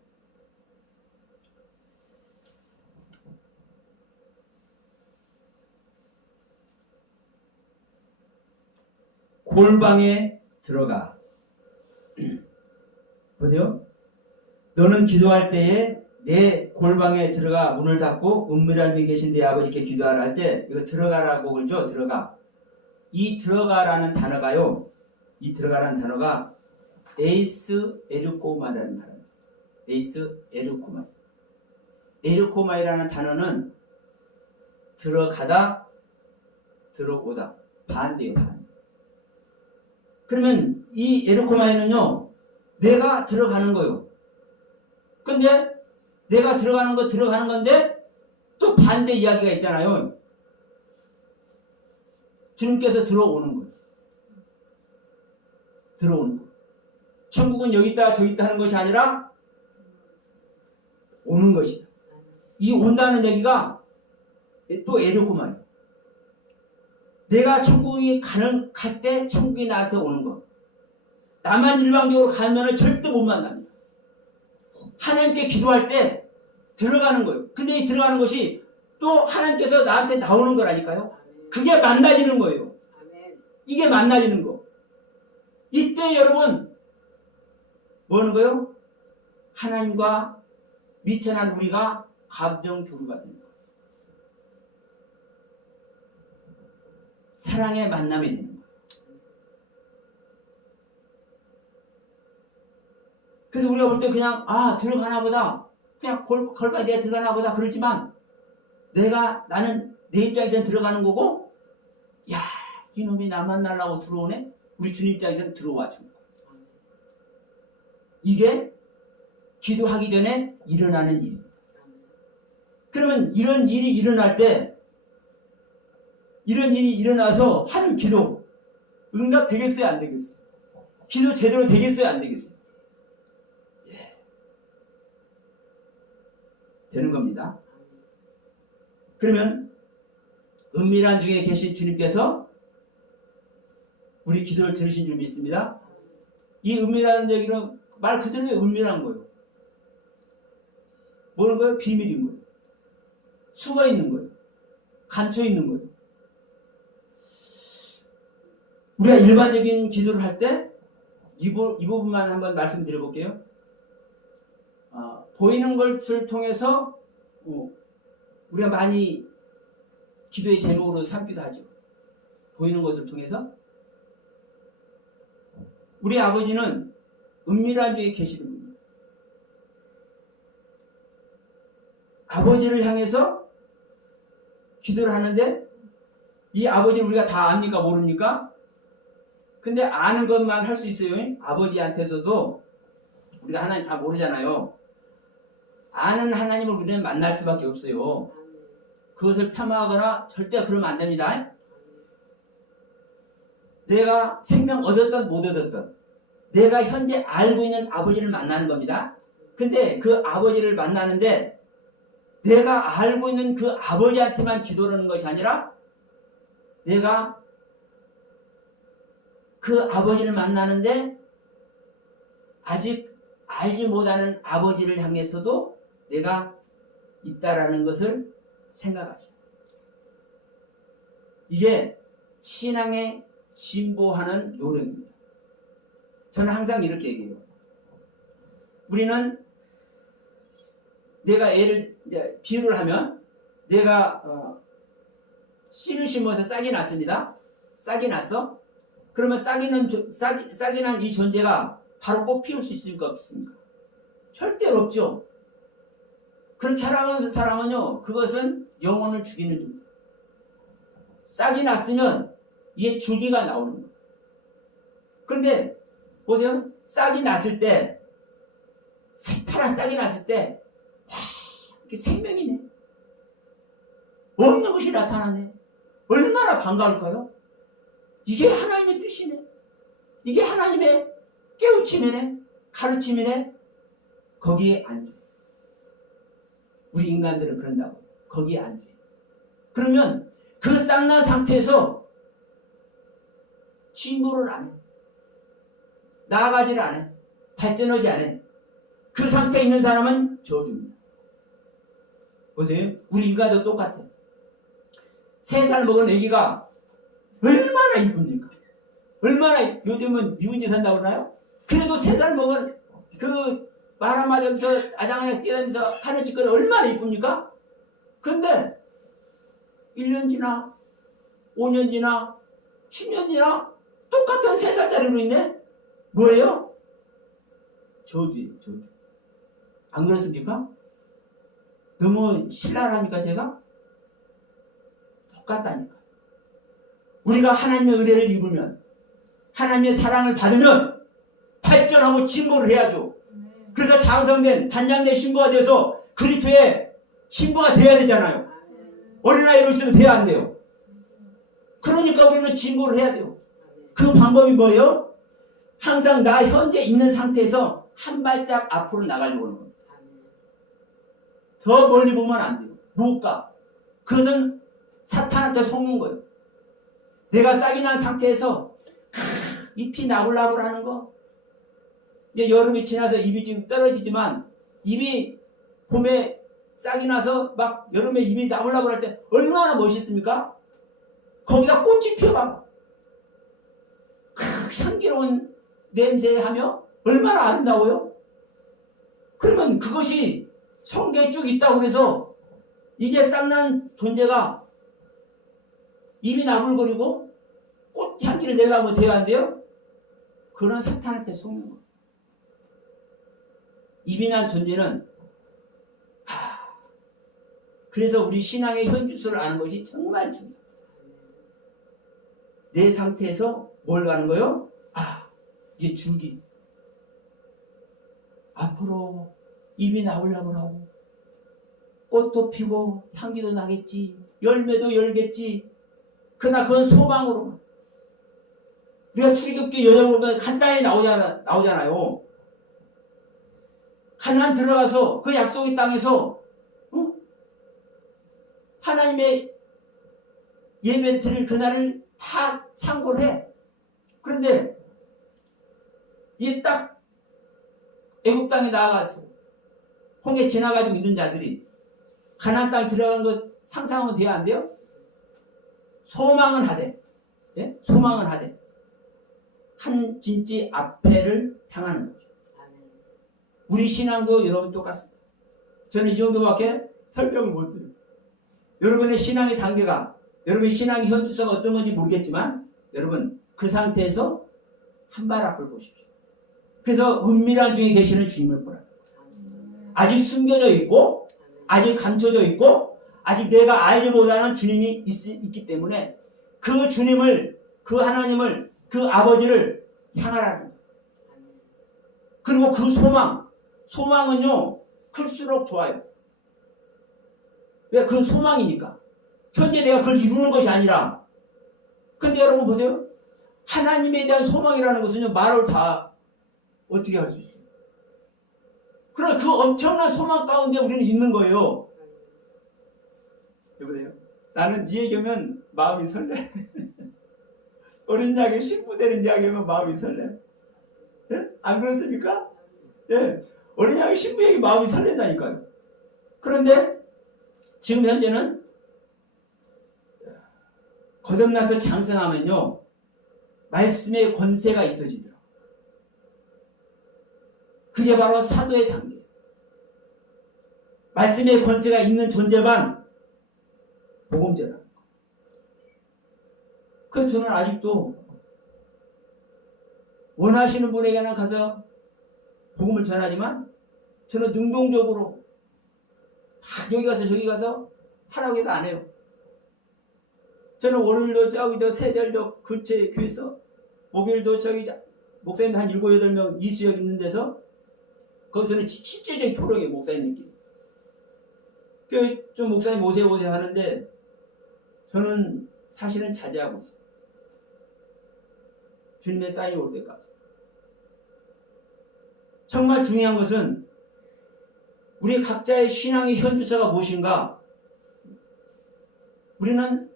골방에 들어가. 보세요. 너는 기도할 때에 내 골방에 들어가 문을 닫고 은밀한 데 계신 내 아버지께 기도하라 할 때 이거 들어가라고 그러죠. 들어가. 이 들어가라는 단어가요. 이 들어가라는 단어가 에이스 에르코마라는 단어입니다. 에이스 에르코마. 에르코마이라는 단어는 들어가다, 들어오다. 반대요, 반대. 그러면 이 에르코마이는요, 내가 들어가는 거예요. 근데 내가 들어가는 건데 또 반대 이야기가 있잖아요. 주님께서 들어오는 거예요. 들어오는 거예요. 천국은 여기 있다 저기 있다 하는 것이 아니라 오는 것이다. 이 온다는 얘기가 또 애롭구만. 내가 천국에 갈 때 천국이 나한테 오는 거. 나만 일방적으로 가면은 절대 못 만납니다. 하나님께 기도할 때 들어가는 거예요. 근데 이 들어가는 것이 또 하나님께서 나한테 나오는 거라니까요. 그게 만나지는 거예요. 이게 만나지는 거. 이때 여러분 뭐 하는 거예요? 하나님과 미천한 우리가 감정 교류가 되는 거예요. 사랑의 만남이 되는 거예요. 그래서 우리가 볼 때 그냥 들어가나 보다, 그냥 걸바에 내가 들어가나 보다 그러지만 나는 내 입장에서는 들어가는 거고, 야 이놈이 나 만나려고 들어오네? 우리 주님 입장에서는 들어와 주는 거예요. 이게 기도하기 전에 일어나는 일입니다. 그러면 이런 일이 일어날 때, 이런 일이 일어나서 하는 기도 응답 되겠어요 안 되겠어요? 기도 제대로 되겠어요 안 되겠어요? 예. 되는 겁니다. 그러면 은밀한 중에 계신 주님께서 우리 기도를 들으신 줄 믿습니다. 이 은밀한 얘기는 말 그대로 은밀한 거예요. 뭐는 거예요? 비밀인 거예요. 숨어 있는 거예요. 감춰 있는 거예요. 우리가 일반적인 기도를 할 때 이 부분만 한번 말씀드려 볼게요. 보이는 것을 통해서 우리가 많이 기도의 제목으로 삼기도 하죠. 보이는 것을 통해서. 우리 아버지는 은밀한 중에 계시는 분입니다. 아버지를 향해서 기도를 하는데 이 아버지를 우리가 다 압니까 모릅니까? 근데 아는 것만 할 수 있어요. 아버지한테서도 우리가 하나님 다 모르잖아요. 아는 하나님을 우리는 만날 수밖에 없어요. 그것을 폄하하거나 절대 그러면 안 됩니다. 내가 생명 얻었던 못 얻었던 내가 현재 알고 있는 아버지를 만나는 겁니다. 근데 그 아버지를 만나는데 내가 알고 있는 그 아버지한테만 기도를 하는 것이 아니라 내가 그 아버지를 만나는데 아직 알지 못하는 아버지를 향해서도 내가 있다라는 것을 생각하죠. 이게 신앙의 진보하는 요령입니다. 저는 항상 이렇게 얘기해요. 우리는 내가 이제 비유를 하면 내가 씨를 심어서 싹이 났습니다. 싹이 났어. 그러면 싹이 난 이 존재가 바로 꽃 피울 수 있습니까? 없습니까? 절대로 없죠. 그렇게 하라는 사람은요, 그것은 영혼을 죽이는 존재. 싹이 났으면 이게 줄기가 나오는 거예요. 그런데 보세요. 싹이 났을 때, 새파란 싹이 났을 때, 와, 이렇게 생명이네. 없는 것이 나타나네. 얼마나 반가울까요? 이게 하나님의 뜻이네. 이게 하나님의 깨우침이네. 가르침이네. 거기에 안 돼. 우리 인간들은 그런다고. 거기에 안 돼. 그러면 그 싹난 상태에서 진보를 안 해. 나아가지를 안 해. 발전하지 않아. 그 상태에 있는 사람은 저주입니다. 보세요. 우리 인간도 똑같아. 3살 먹은 애기가 얼마나 이쁩니까? 얼마나, 요즘은 미운짓 한다고 그러나요? 그래도 3살 먹은 그 말 한마디 하면서 아장아장 뛰어다니면서 하는 짓거리 얼마나 이쁩니까? 근데 1년 지나 5년 지나 10년 지나 똑같은 3살짜리로 있네? 뭐예요? 저주예요. 저주. 안 그렇습니까? 너무 신랄합니까 제가? 똑같다니까. 우리가 하나님의 은혜를 입으면, 하나님의 사랑을 받으면 발전하고 진보를 해야죠. 그래서 장성된 단장된 신부가 되어서 그리스도의 신부가 돼야 되잖아요. 어린아이로 있으면 돼야 안 돼요. 그러니까 우리는 진보를 해야 돼요. 그 방법이 뭐예요? 항상 나 현재 있는 상태에서 한 발짝 앞으로 나가려고 하는 겁니다. 더 멀리 보면 안 돼요. 못 가. 그것은 사탄한테 속는 거예요. 내가 싹이 난 상태에서 잎이 나불나불 하는 거. 이제 여름이 지나서 잎이 지금 떨어지지만 입이 봄에 싹이 나서 막 여름에 잎이 나불나불 할 때 얼마나 멋있습니까? 거기다 꽃이 피어봐. 향기로운 냄새하며 얼마나 아름다워요? 그러면 그것이 성경에 쭉 있다고 그래서 이제 싹난 존재가 입이 나불거리고 꽃 향기를 내려면 돼야 한대요? 그런 사탄한테 속는 거예요. 입이 난 존재는 그래서 우리 신앙의 현주소를 아는 것이 정말 중요해요. 내 상태에서 뭘 가는 거예요? 이제 줄기. 앞으로 입이 나불나불하고 꽃도 피고 향기도 나겠지. 열매도 열겠지. 그러나 그건 소망으로만. 우리가 출애굽기 여정 보면 간단히 나오잖아요. 가나안 들어가서 그 약속의 땅에서 하나님의 예배 드릴 그날을 다 상고를 해. 그런데 이게 딱 애굽 땅에 나아갔어. 홍해 지나가지고 있는 자들이 가나안 땅에 들어간 거 상상하면 돼요, 안 돼요? 소망은 하되, 예? 소망은 하되 한 진지 앞에를 향하는 거죠. 우리 신앙도 여러분 똑같습니다. 저는 이 정도밖에 설명을 못 드려요. 여러분의 신앙의 단계가, 여러분의 신앙의 현주소가 어떤 건지 모르겠지만 여러분 그 상태에서 한 발 앞을 보십시오. 그래서 은밀한 중에 계시는 주님을 보라. 아직 숨겨져 있고 아직 감춰져 있고 아직 내가 알지 못하는 주님이 있기 때문에 그 주님을, 그 하나님을, 그 아버지를 향하라는 거예요. 그리고 그 소망은요 클수록 좋아요. 왜? 그 소망이니까. 현재 내가 그걸 이루는 것이 아니라. 근데 여러분 보세요. 하나님에 대한 소망이라는 것은요 말을 다 어떻게 할 수 있어요? 그럼 그 엄청난 소망 가운데 우리는 있는 거예요. 여보세요? 나는 이 얘기하면 마음이 설레. 어린 양의 신부 되는 이야기하면 마음이 설레. 예? 안 그렇습니까? 예. 어린 양의 신부 얘기 마음이 설렌다니까요. 그런데 지금 현재는 거듭나서 장성하면요 말씀의 권세가 있어지더라고요. 그게 바로 사도의 단계. 말씀의 권세가 있는 존재만 복음제라는 거예요. 그래서 저는 아직도 원하시는 분에게는 가서 복음을 전하지만 저는 능동적으로 여기 가서 저기 가서 하라고 해도 안 해요. 저는 월요일도 저기 저 세절도 근처에 교회에서 목요일도 저기 목사님 한 7, 8명 이수역 있는 데서 거기서는 실제적인 토론이에요. 목사님들끼리. 좀 목사님 오세요 하는데 저는 사실은 자제하고 있어요. 주님의 사인이 올 때까지. 정말 중요한 것은 우리 각자의 신앙의 현주소가 무엇인가? 우리는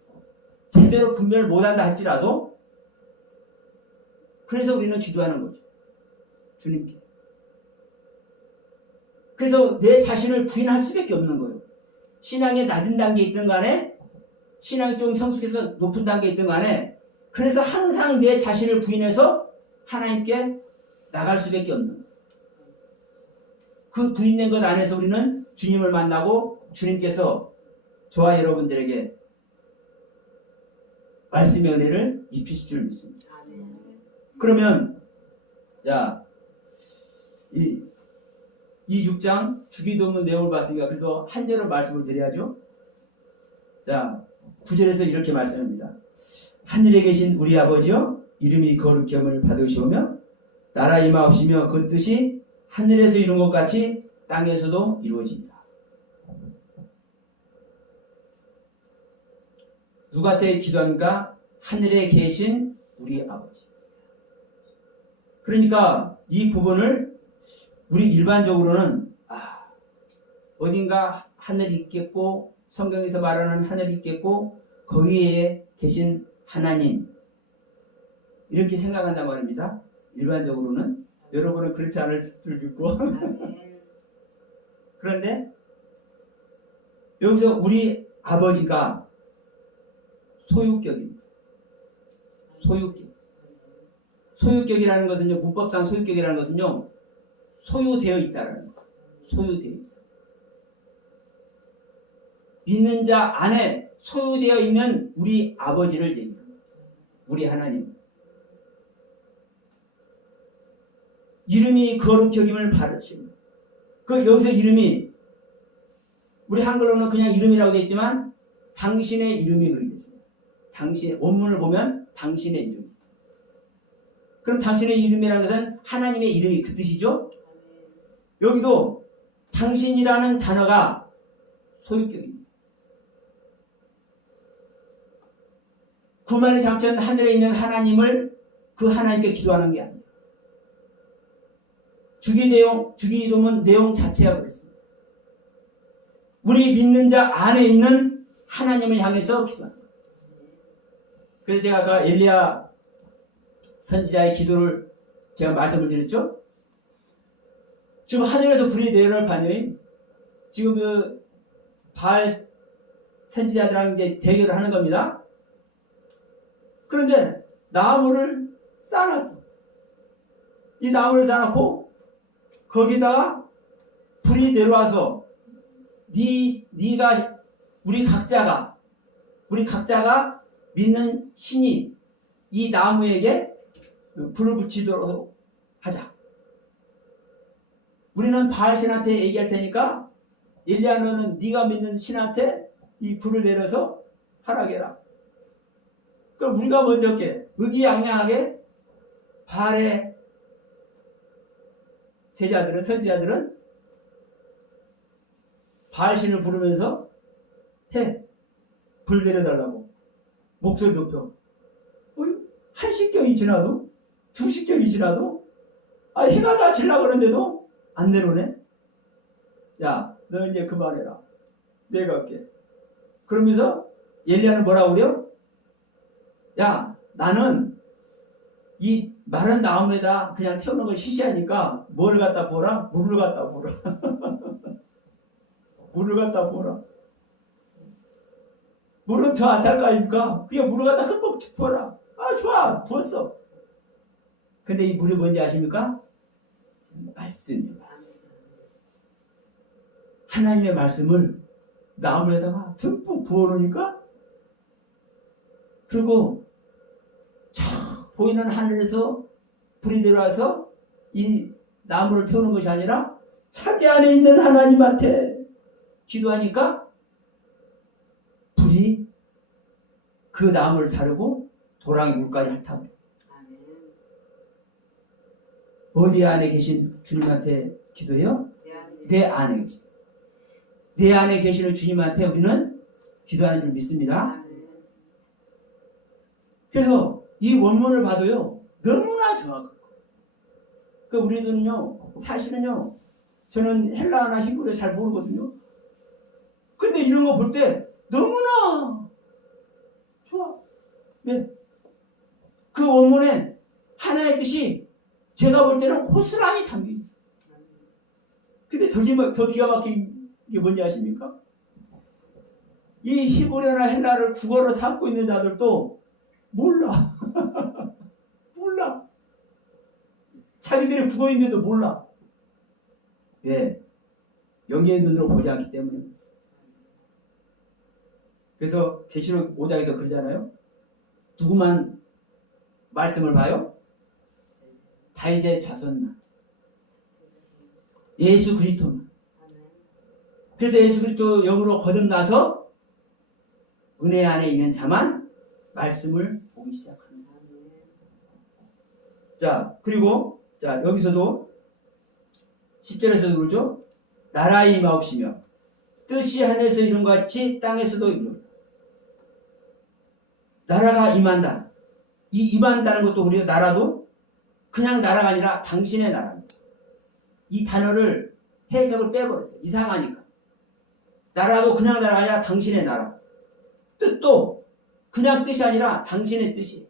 제대로 분별을 못한다 할지라도 그래서 우리는 기도하는 거죠. 주님께. 그래서 내 자신을 부인할 수밖에 없는 거예요. 신앙의 낮은 단계에 있든 간에 신앙이 좀 성숙해서 높은 단계에 있든 간에 그래서 항상 내 자신을 부인해서 하나님께 나갈 수밖에 없는 거예요. 그 부인된 것 안에서 우리는 주님을 만나고 주님께서 저와 여러분들에게 말씀의 은혜를 입히실 줄 믿습니다. 그러면 자, 이 6장 주기도문 내용을 봤으니까 그래도 한 절로 말씀을 드려야죠. 자, 9절에서 이렇게 말씀합니다. 하늘에 계신 우리 아버지여 이름이 거룩히 함을 받으시오며 나라 임하옵시며 그 뜻이 하늘에서 이룬 것 같이 땅에서도 이루어집니다. 누구한테 기도합니까? 하늘에 계신 우리 아버지. 그러니까 이 부분을 우리 일반적으로는 어딘가 하늘이 있겠고 성경에서 말하는 하늘이 있겠고 거기에 계신 하나님 이렇게 생각한단 말입니다. 일반적으로는 여러분은 그렇지 않을 줄 믿고 아멘. 그런데 여기서 우리 아버지가 소유격입니다. 소유격. 소유격이라는 것은요, 문법상 소유격이라는 것은요, 소유되어 있다라는 거. 소유되어 있어. 믿는 자 안에 소유되어 있는 우리 아버지를 얘기합니다. 우리 하나님. 이름이 거룩히 여김을 받으시고, 여기서 이름이, 우리 한글로는 그냥 이름이라고 되어 있지만, 당신의 이름이 그렇게 되어 있습니다. 당신, 원문을 보면 당신의 이름. 그럼 당신의 이름이라는 것은 하나님의 이름이 그 뜻이죠? 여기도 당신이라는 단어가 소유격입니다. 구만의 장천 하늘에 있는 하나님을 그 하나님께 기도하는 게 아니에요. 주기도문 내용 자체가 그랬습니다. 우리 믿는 자 안에 있는 하나님을 향해서 기도합니다. 그래서 제가 아까 엘리야 선지자의 기도를 제가 말씀을 드렸죠. 지금 하늘에서 불이 내려올 반면에 지금 그 바알 선지자들랑 이제 대결을 하는 겁니다. 그런데 나무를 쌓아놨어. 이 나무를 쌓아놓고 거기다가 불이 내려와서 네가 우리 각자가 믿는 신이 이 나무에게 불을 붙이도록 하자. 우리는 바알 신한테 얘기할 테니까 엘리야 너는 네가 믿는 신한테 이 불을 내려서 하라게라. 그럼 우리가 먼저 할게. 의기양양하게 바알의 제자들은 선지자들은 바알신을 부르면서 해. 불 내려달라고. 목소리 높여. 한 식경이 지나도 두 식경이 지나도 해가 다 질라 그러는데도 안 내려오네. 야, 너 이제 그만해라. 내가 할게. 그러면서 엘리야는 뭐라고 그래요? 야, 나는 이 마른 나무에다 그냥 태우는 걸 시시하니까 뭘 갖다 부어라? 물을 갖다 부어라. 물을 갖다 부어라. 물은 더 안 탈 거 아닙니까? 그냥 물을 갖다 흠뻑 부어라. 좋아. 부었어. 근데 이 물이 뭔지 아십니까? 말씀이에요. 말씀. 하나님의 말씀을 나무에다가 듬뿍 부어놓으니까 그리고 저 보이는 하늘에서 불이 내려와서 이 나무를 태우는 것이 아니라 자기 안에 있는 하나님한테 기도하니까 불이 그 나무를 사르고 도랑이 물까지 핥아버려. 어디 안에 계신 주님한테 기도해요? 내 안에 계신. 내 안에 계시는 주님한테 우리는 기도하는 줄 믿습니다. 그래서 이 원문을 봐도요, 너무나 정확하고. 우리들은요, 사실은요, 저는 헬라어나 히브리어 잘 모르거든요. 근데 이런 거 볼 때 너무나 좋아. 왜? 그 원문에 하나의 뜻이 제가 볼 때는 호스랑이 담겨 있어요. 근데 더 기가 막힌 게 뭔지 아십니까? 이 히브리어나 헬라를 국어로 삼고 있는 자들도 몰라. 몰라. 자기들이 국어인데도 몰라. 왜? 영계의 눈으로 보지 않기 때문에 그렇습니다. 그래서 계시록 5장에서 그러잖아요. 누구만 말씀을 봐요? 다윗의 자손만. 예수 그리스도만. 그래서 예수 그리스도 영으로 거듭나서 은혜 안에 있는 자만 말씀을 보기 시작합니다. 자, 그리고 여기서도 10절에서도 그러죠. 나라의 임하옵시며 뜻이 하늘에서 이룬 것 같이 땅에서도 이룬. 나라가 임한다. 이 임한다는 것도 우리가 나라도 그냥 나라가 아니라 당신의 나라입니다. 이 단어를 해석을 빼버렸어요. 이상하니까. 나라도 그냥 나라가 아니라 당신의 나라. 뜻도 그냥 뜻이 아니라 당신의 뜻이에요.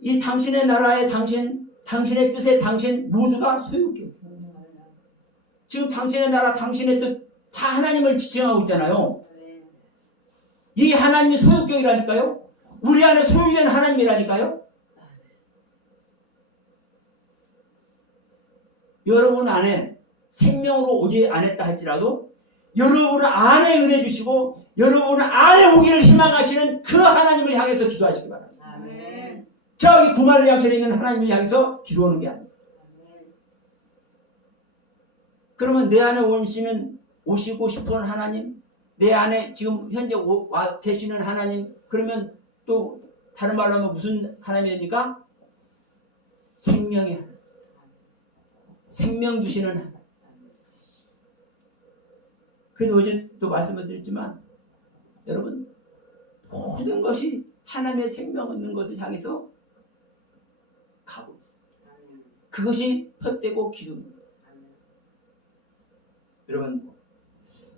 이 당신의 나라의 당신의 뜻에 당신 모두가 소유権. 지금 당신의 나라, 당신의 뜻 다 하나님을 지칭하고 있잖아요. 이 하나님이 소유격이라니까요. 우리 안에 소유된 하나님이라니까요. 여러분 안에 생명으로 오지 않았다 할지라도 여러분 안에 은혜 주시고 여러분 안에 오기를 희망하시는 그 하나님을 향해서 기도하시기 바랍니다. 아멘. 저기 구말리 양천에 있는 하나님을 향해서 기도하는 게 아닙니다. 그러면 내 안에 오시고 싶은 하나님, 내 안에 지금 현재 와 계시는 하나님, 그러면 또 다른 말로 하면 무슨 하나님입니까? 생명의 하나님. 생명 주시는 하나님. 그래서 어제 또 말씀을 드렸지만 여러분 모든 것이 하나님의 생명 있는 것을 향해서 가고 있어요. 그것이 헛되고 기도입니다. 여러분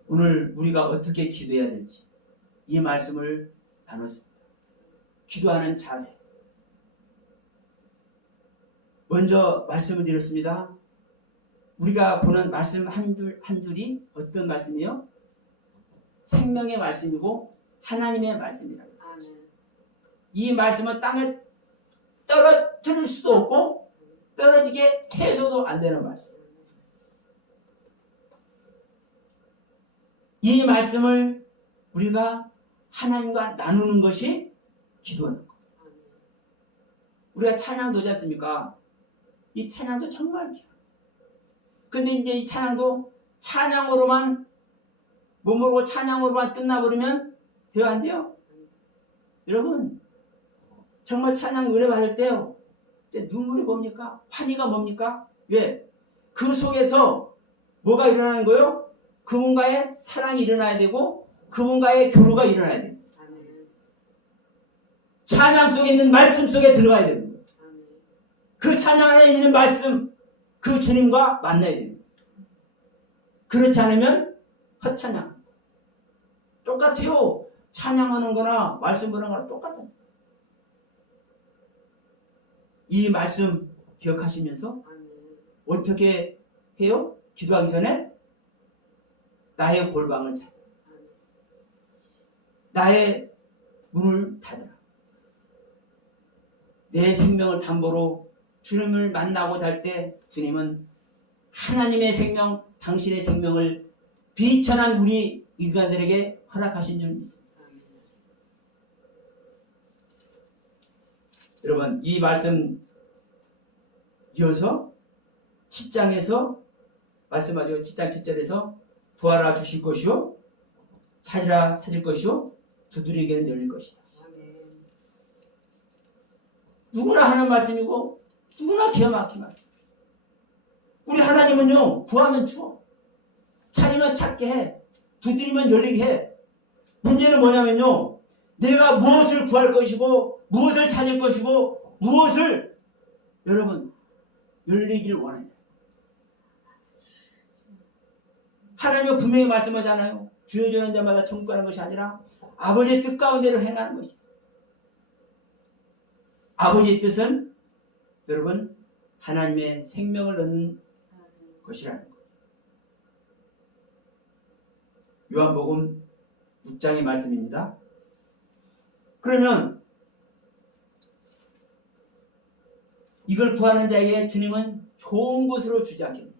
오늘 우리가 어떻게 기도해야 될지 이 말씀을 나눴습니다. 기도하는 자세. 먼저 말씀을 드렸습니다. 우리가 보는 말씀 한 줄이 어떤 말씀이요? 생명의 말씀이고 하나님의 말씀이라고 했어요. 이 말씀은 땅에 떨어뜨릴 수도 없고 떨어지게 해서도 안 되는 말씀. 이 말씀을 우리가 하나님과 나누는 것이 기도하는 거예요. 우리가 찬양도 하지 않습니까? 이 찬양도 정말 기도. 근데 이제 이 찬양도 찬양으로만 못 모르고 찬양으로만 끝나버리면 돼요, 안 돼요? 여러분 정말 찬양 은혜 받을 때요 눈물이 뭡니까? 환희가 뭡니까? 왜? 그 속에서 뭐가 일어나는 거예요? 그분과의 사랑이 일어나야 되고 그분과의 교류가 일어나야 됩니다. 찬양 속에 있는 말씀 속에 들어가야 됩니다. 그 찬양 안에 있는 말씀 그 주님과 만나야 됩니다. 그렇지 않으면 헛찬양. 똑같아요. 찬양하는 거나 말씀 보는 거나 똑같아요. 이 말씀 기억하시면서 어떻게 해요? 기도하기 전에 나의 골방을 찾아. 나의 문을 닫아라. 내 생명을 담보로 주님을 만나고 잘 때 주님은 하나님의 생명, 당신의 생명을 비천한 우리 인간들에게 허락하신 줄 믿습니다. 여러분 이 말씀 이어서 7장에서 말씀하죠. 7장 7절에서 구하라 주실 것이요 찾으라 찾을 것이요 두드리기는 열릴 것이다. 누구나 하는 말씀이고 누구나 기가 막힌 말씀. 우리 하나님은요 구하면 주어, 찾으면 찾게 해, 두드리면 열리게 해. 문제는 뭐냐면요 내가 무엇을 구할 것이고 무엇을 찾을 것이고 무엇을 여러분 열리길 원해요. 하나님은 분명히 말씀하잖아요. 주여 주는 자마다 천국 가는 것이 아니라 아버지의 뜻 가운데로 행하는 것이다. 아버지의 뜻은 여러분 하나님의 생명을 얻는 것이라는 거예요. 요한복음 6장의 말씀입니다. 그러면 이걸 구하는 자에게 주님은 좋은 것으로 주지 않겠습니다.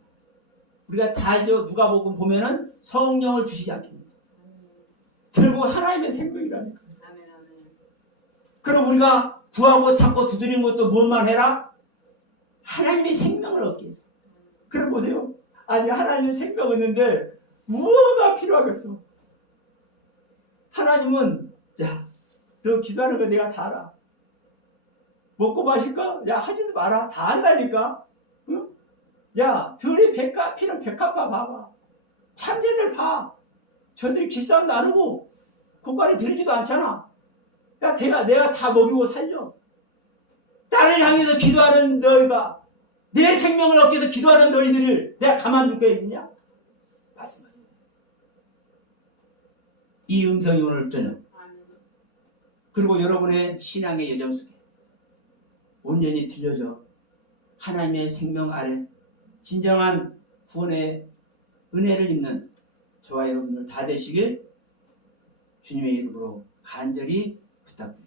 우리가 다 누가복음 보면은 성령을 주시지 않겠습니다. 결국 하나님의 생명이라니까. 그럼 우리가 구하고 찾고 두드리는 것도 무엇만 해라? 하나님의 생명을 얻기 위해서. 그럼 보세요. 아니 하나님의 생명 얻는데 무엇가 필요하겠어? 하나님은 자, 너 기도하는 거 내가 다 알아. 먹고 마실까? 야 하지도 마라. 다 안다니까. 응? 야, 들이 피는 백합화 봐봐. 참새들 봐. 저들이 길쌈 나누고 고깔이 들이지도 않잖아. 야, 내가 다 먹이고 살려. 나를 향해서 기도하는 너희가, 내 생명을 얻기 위해서 기도하는 너희들을 내가 가만둘 게 있냐? 말씀하세요. 이 음성이 오늘 저녁, 그리고 여러분의 신앙의 여정 속에 온전히 들려져 하나님의 생명 아래 진정한 구원의 은혜를 입는 저와 여러분들 다 되시길 주님의 이름으로 간절히 부탁드립니다.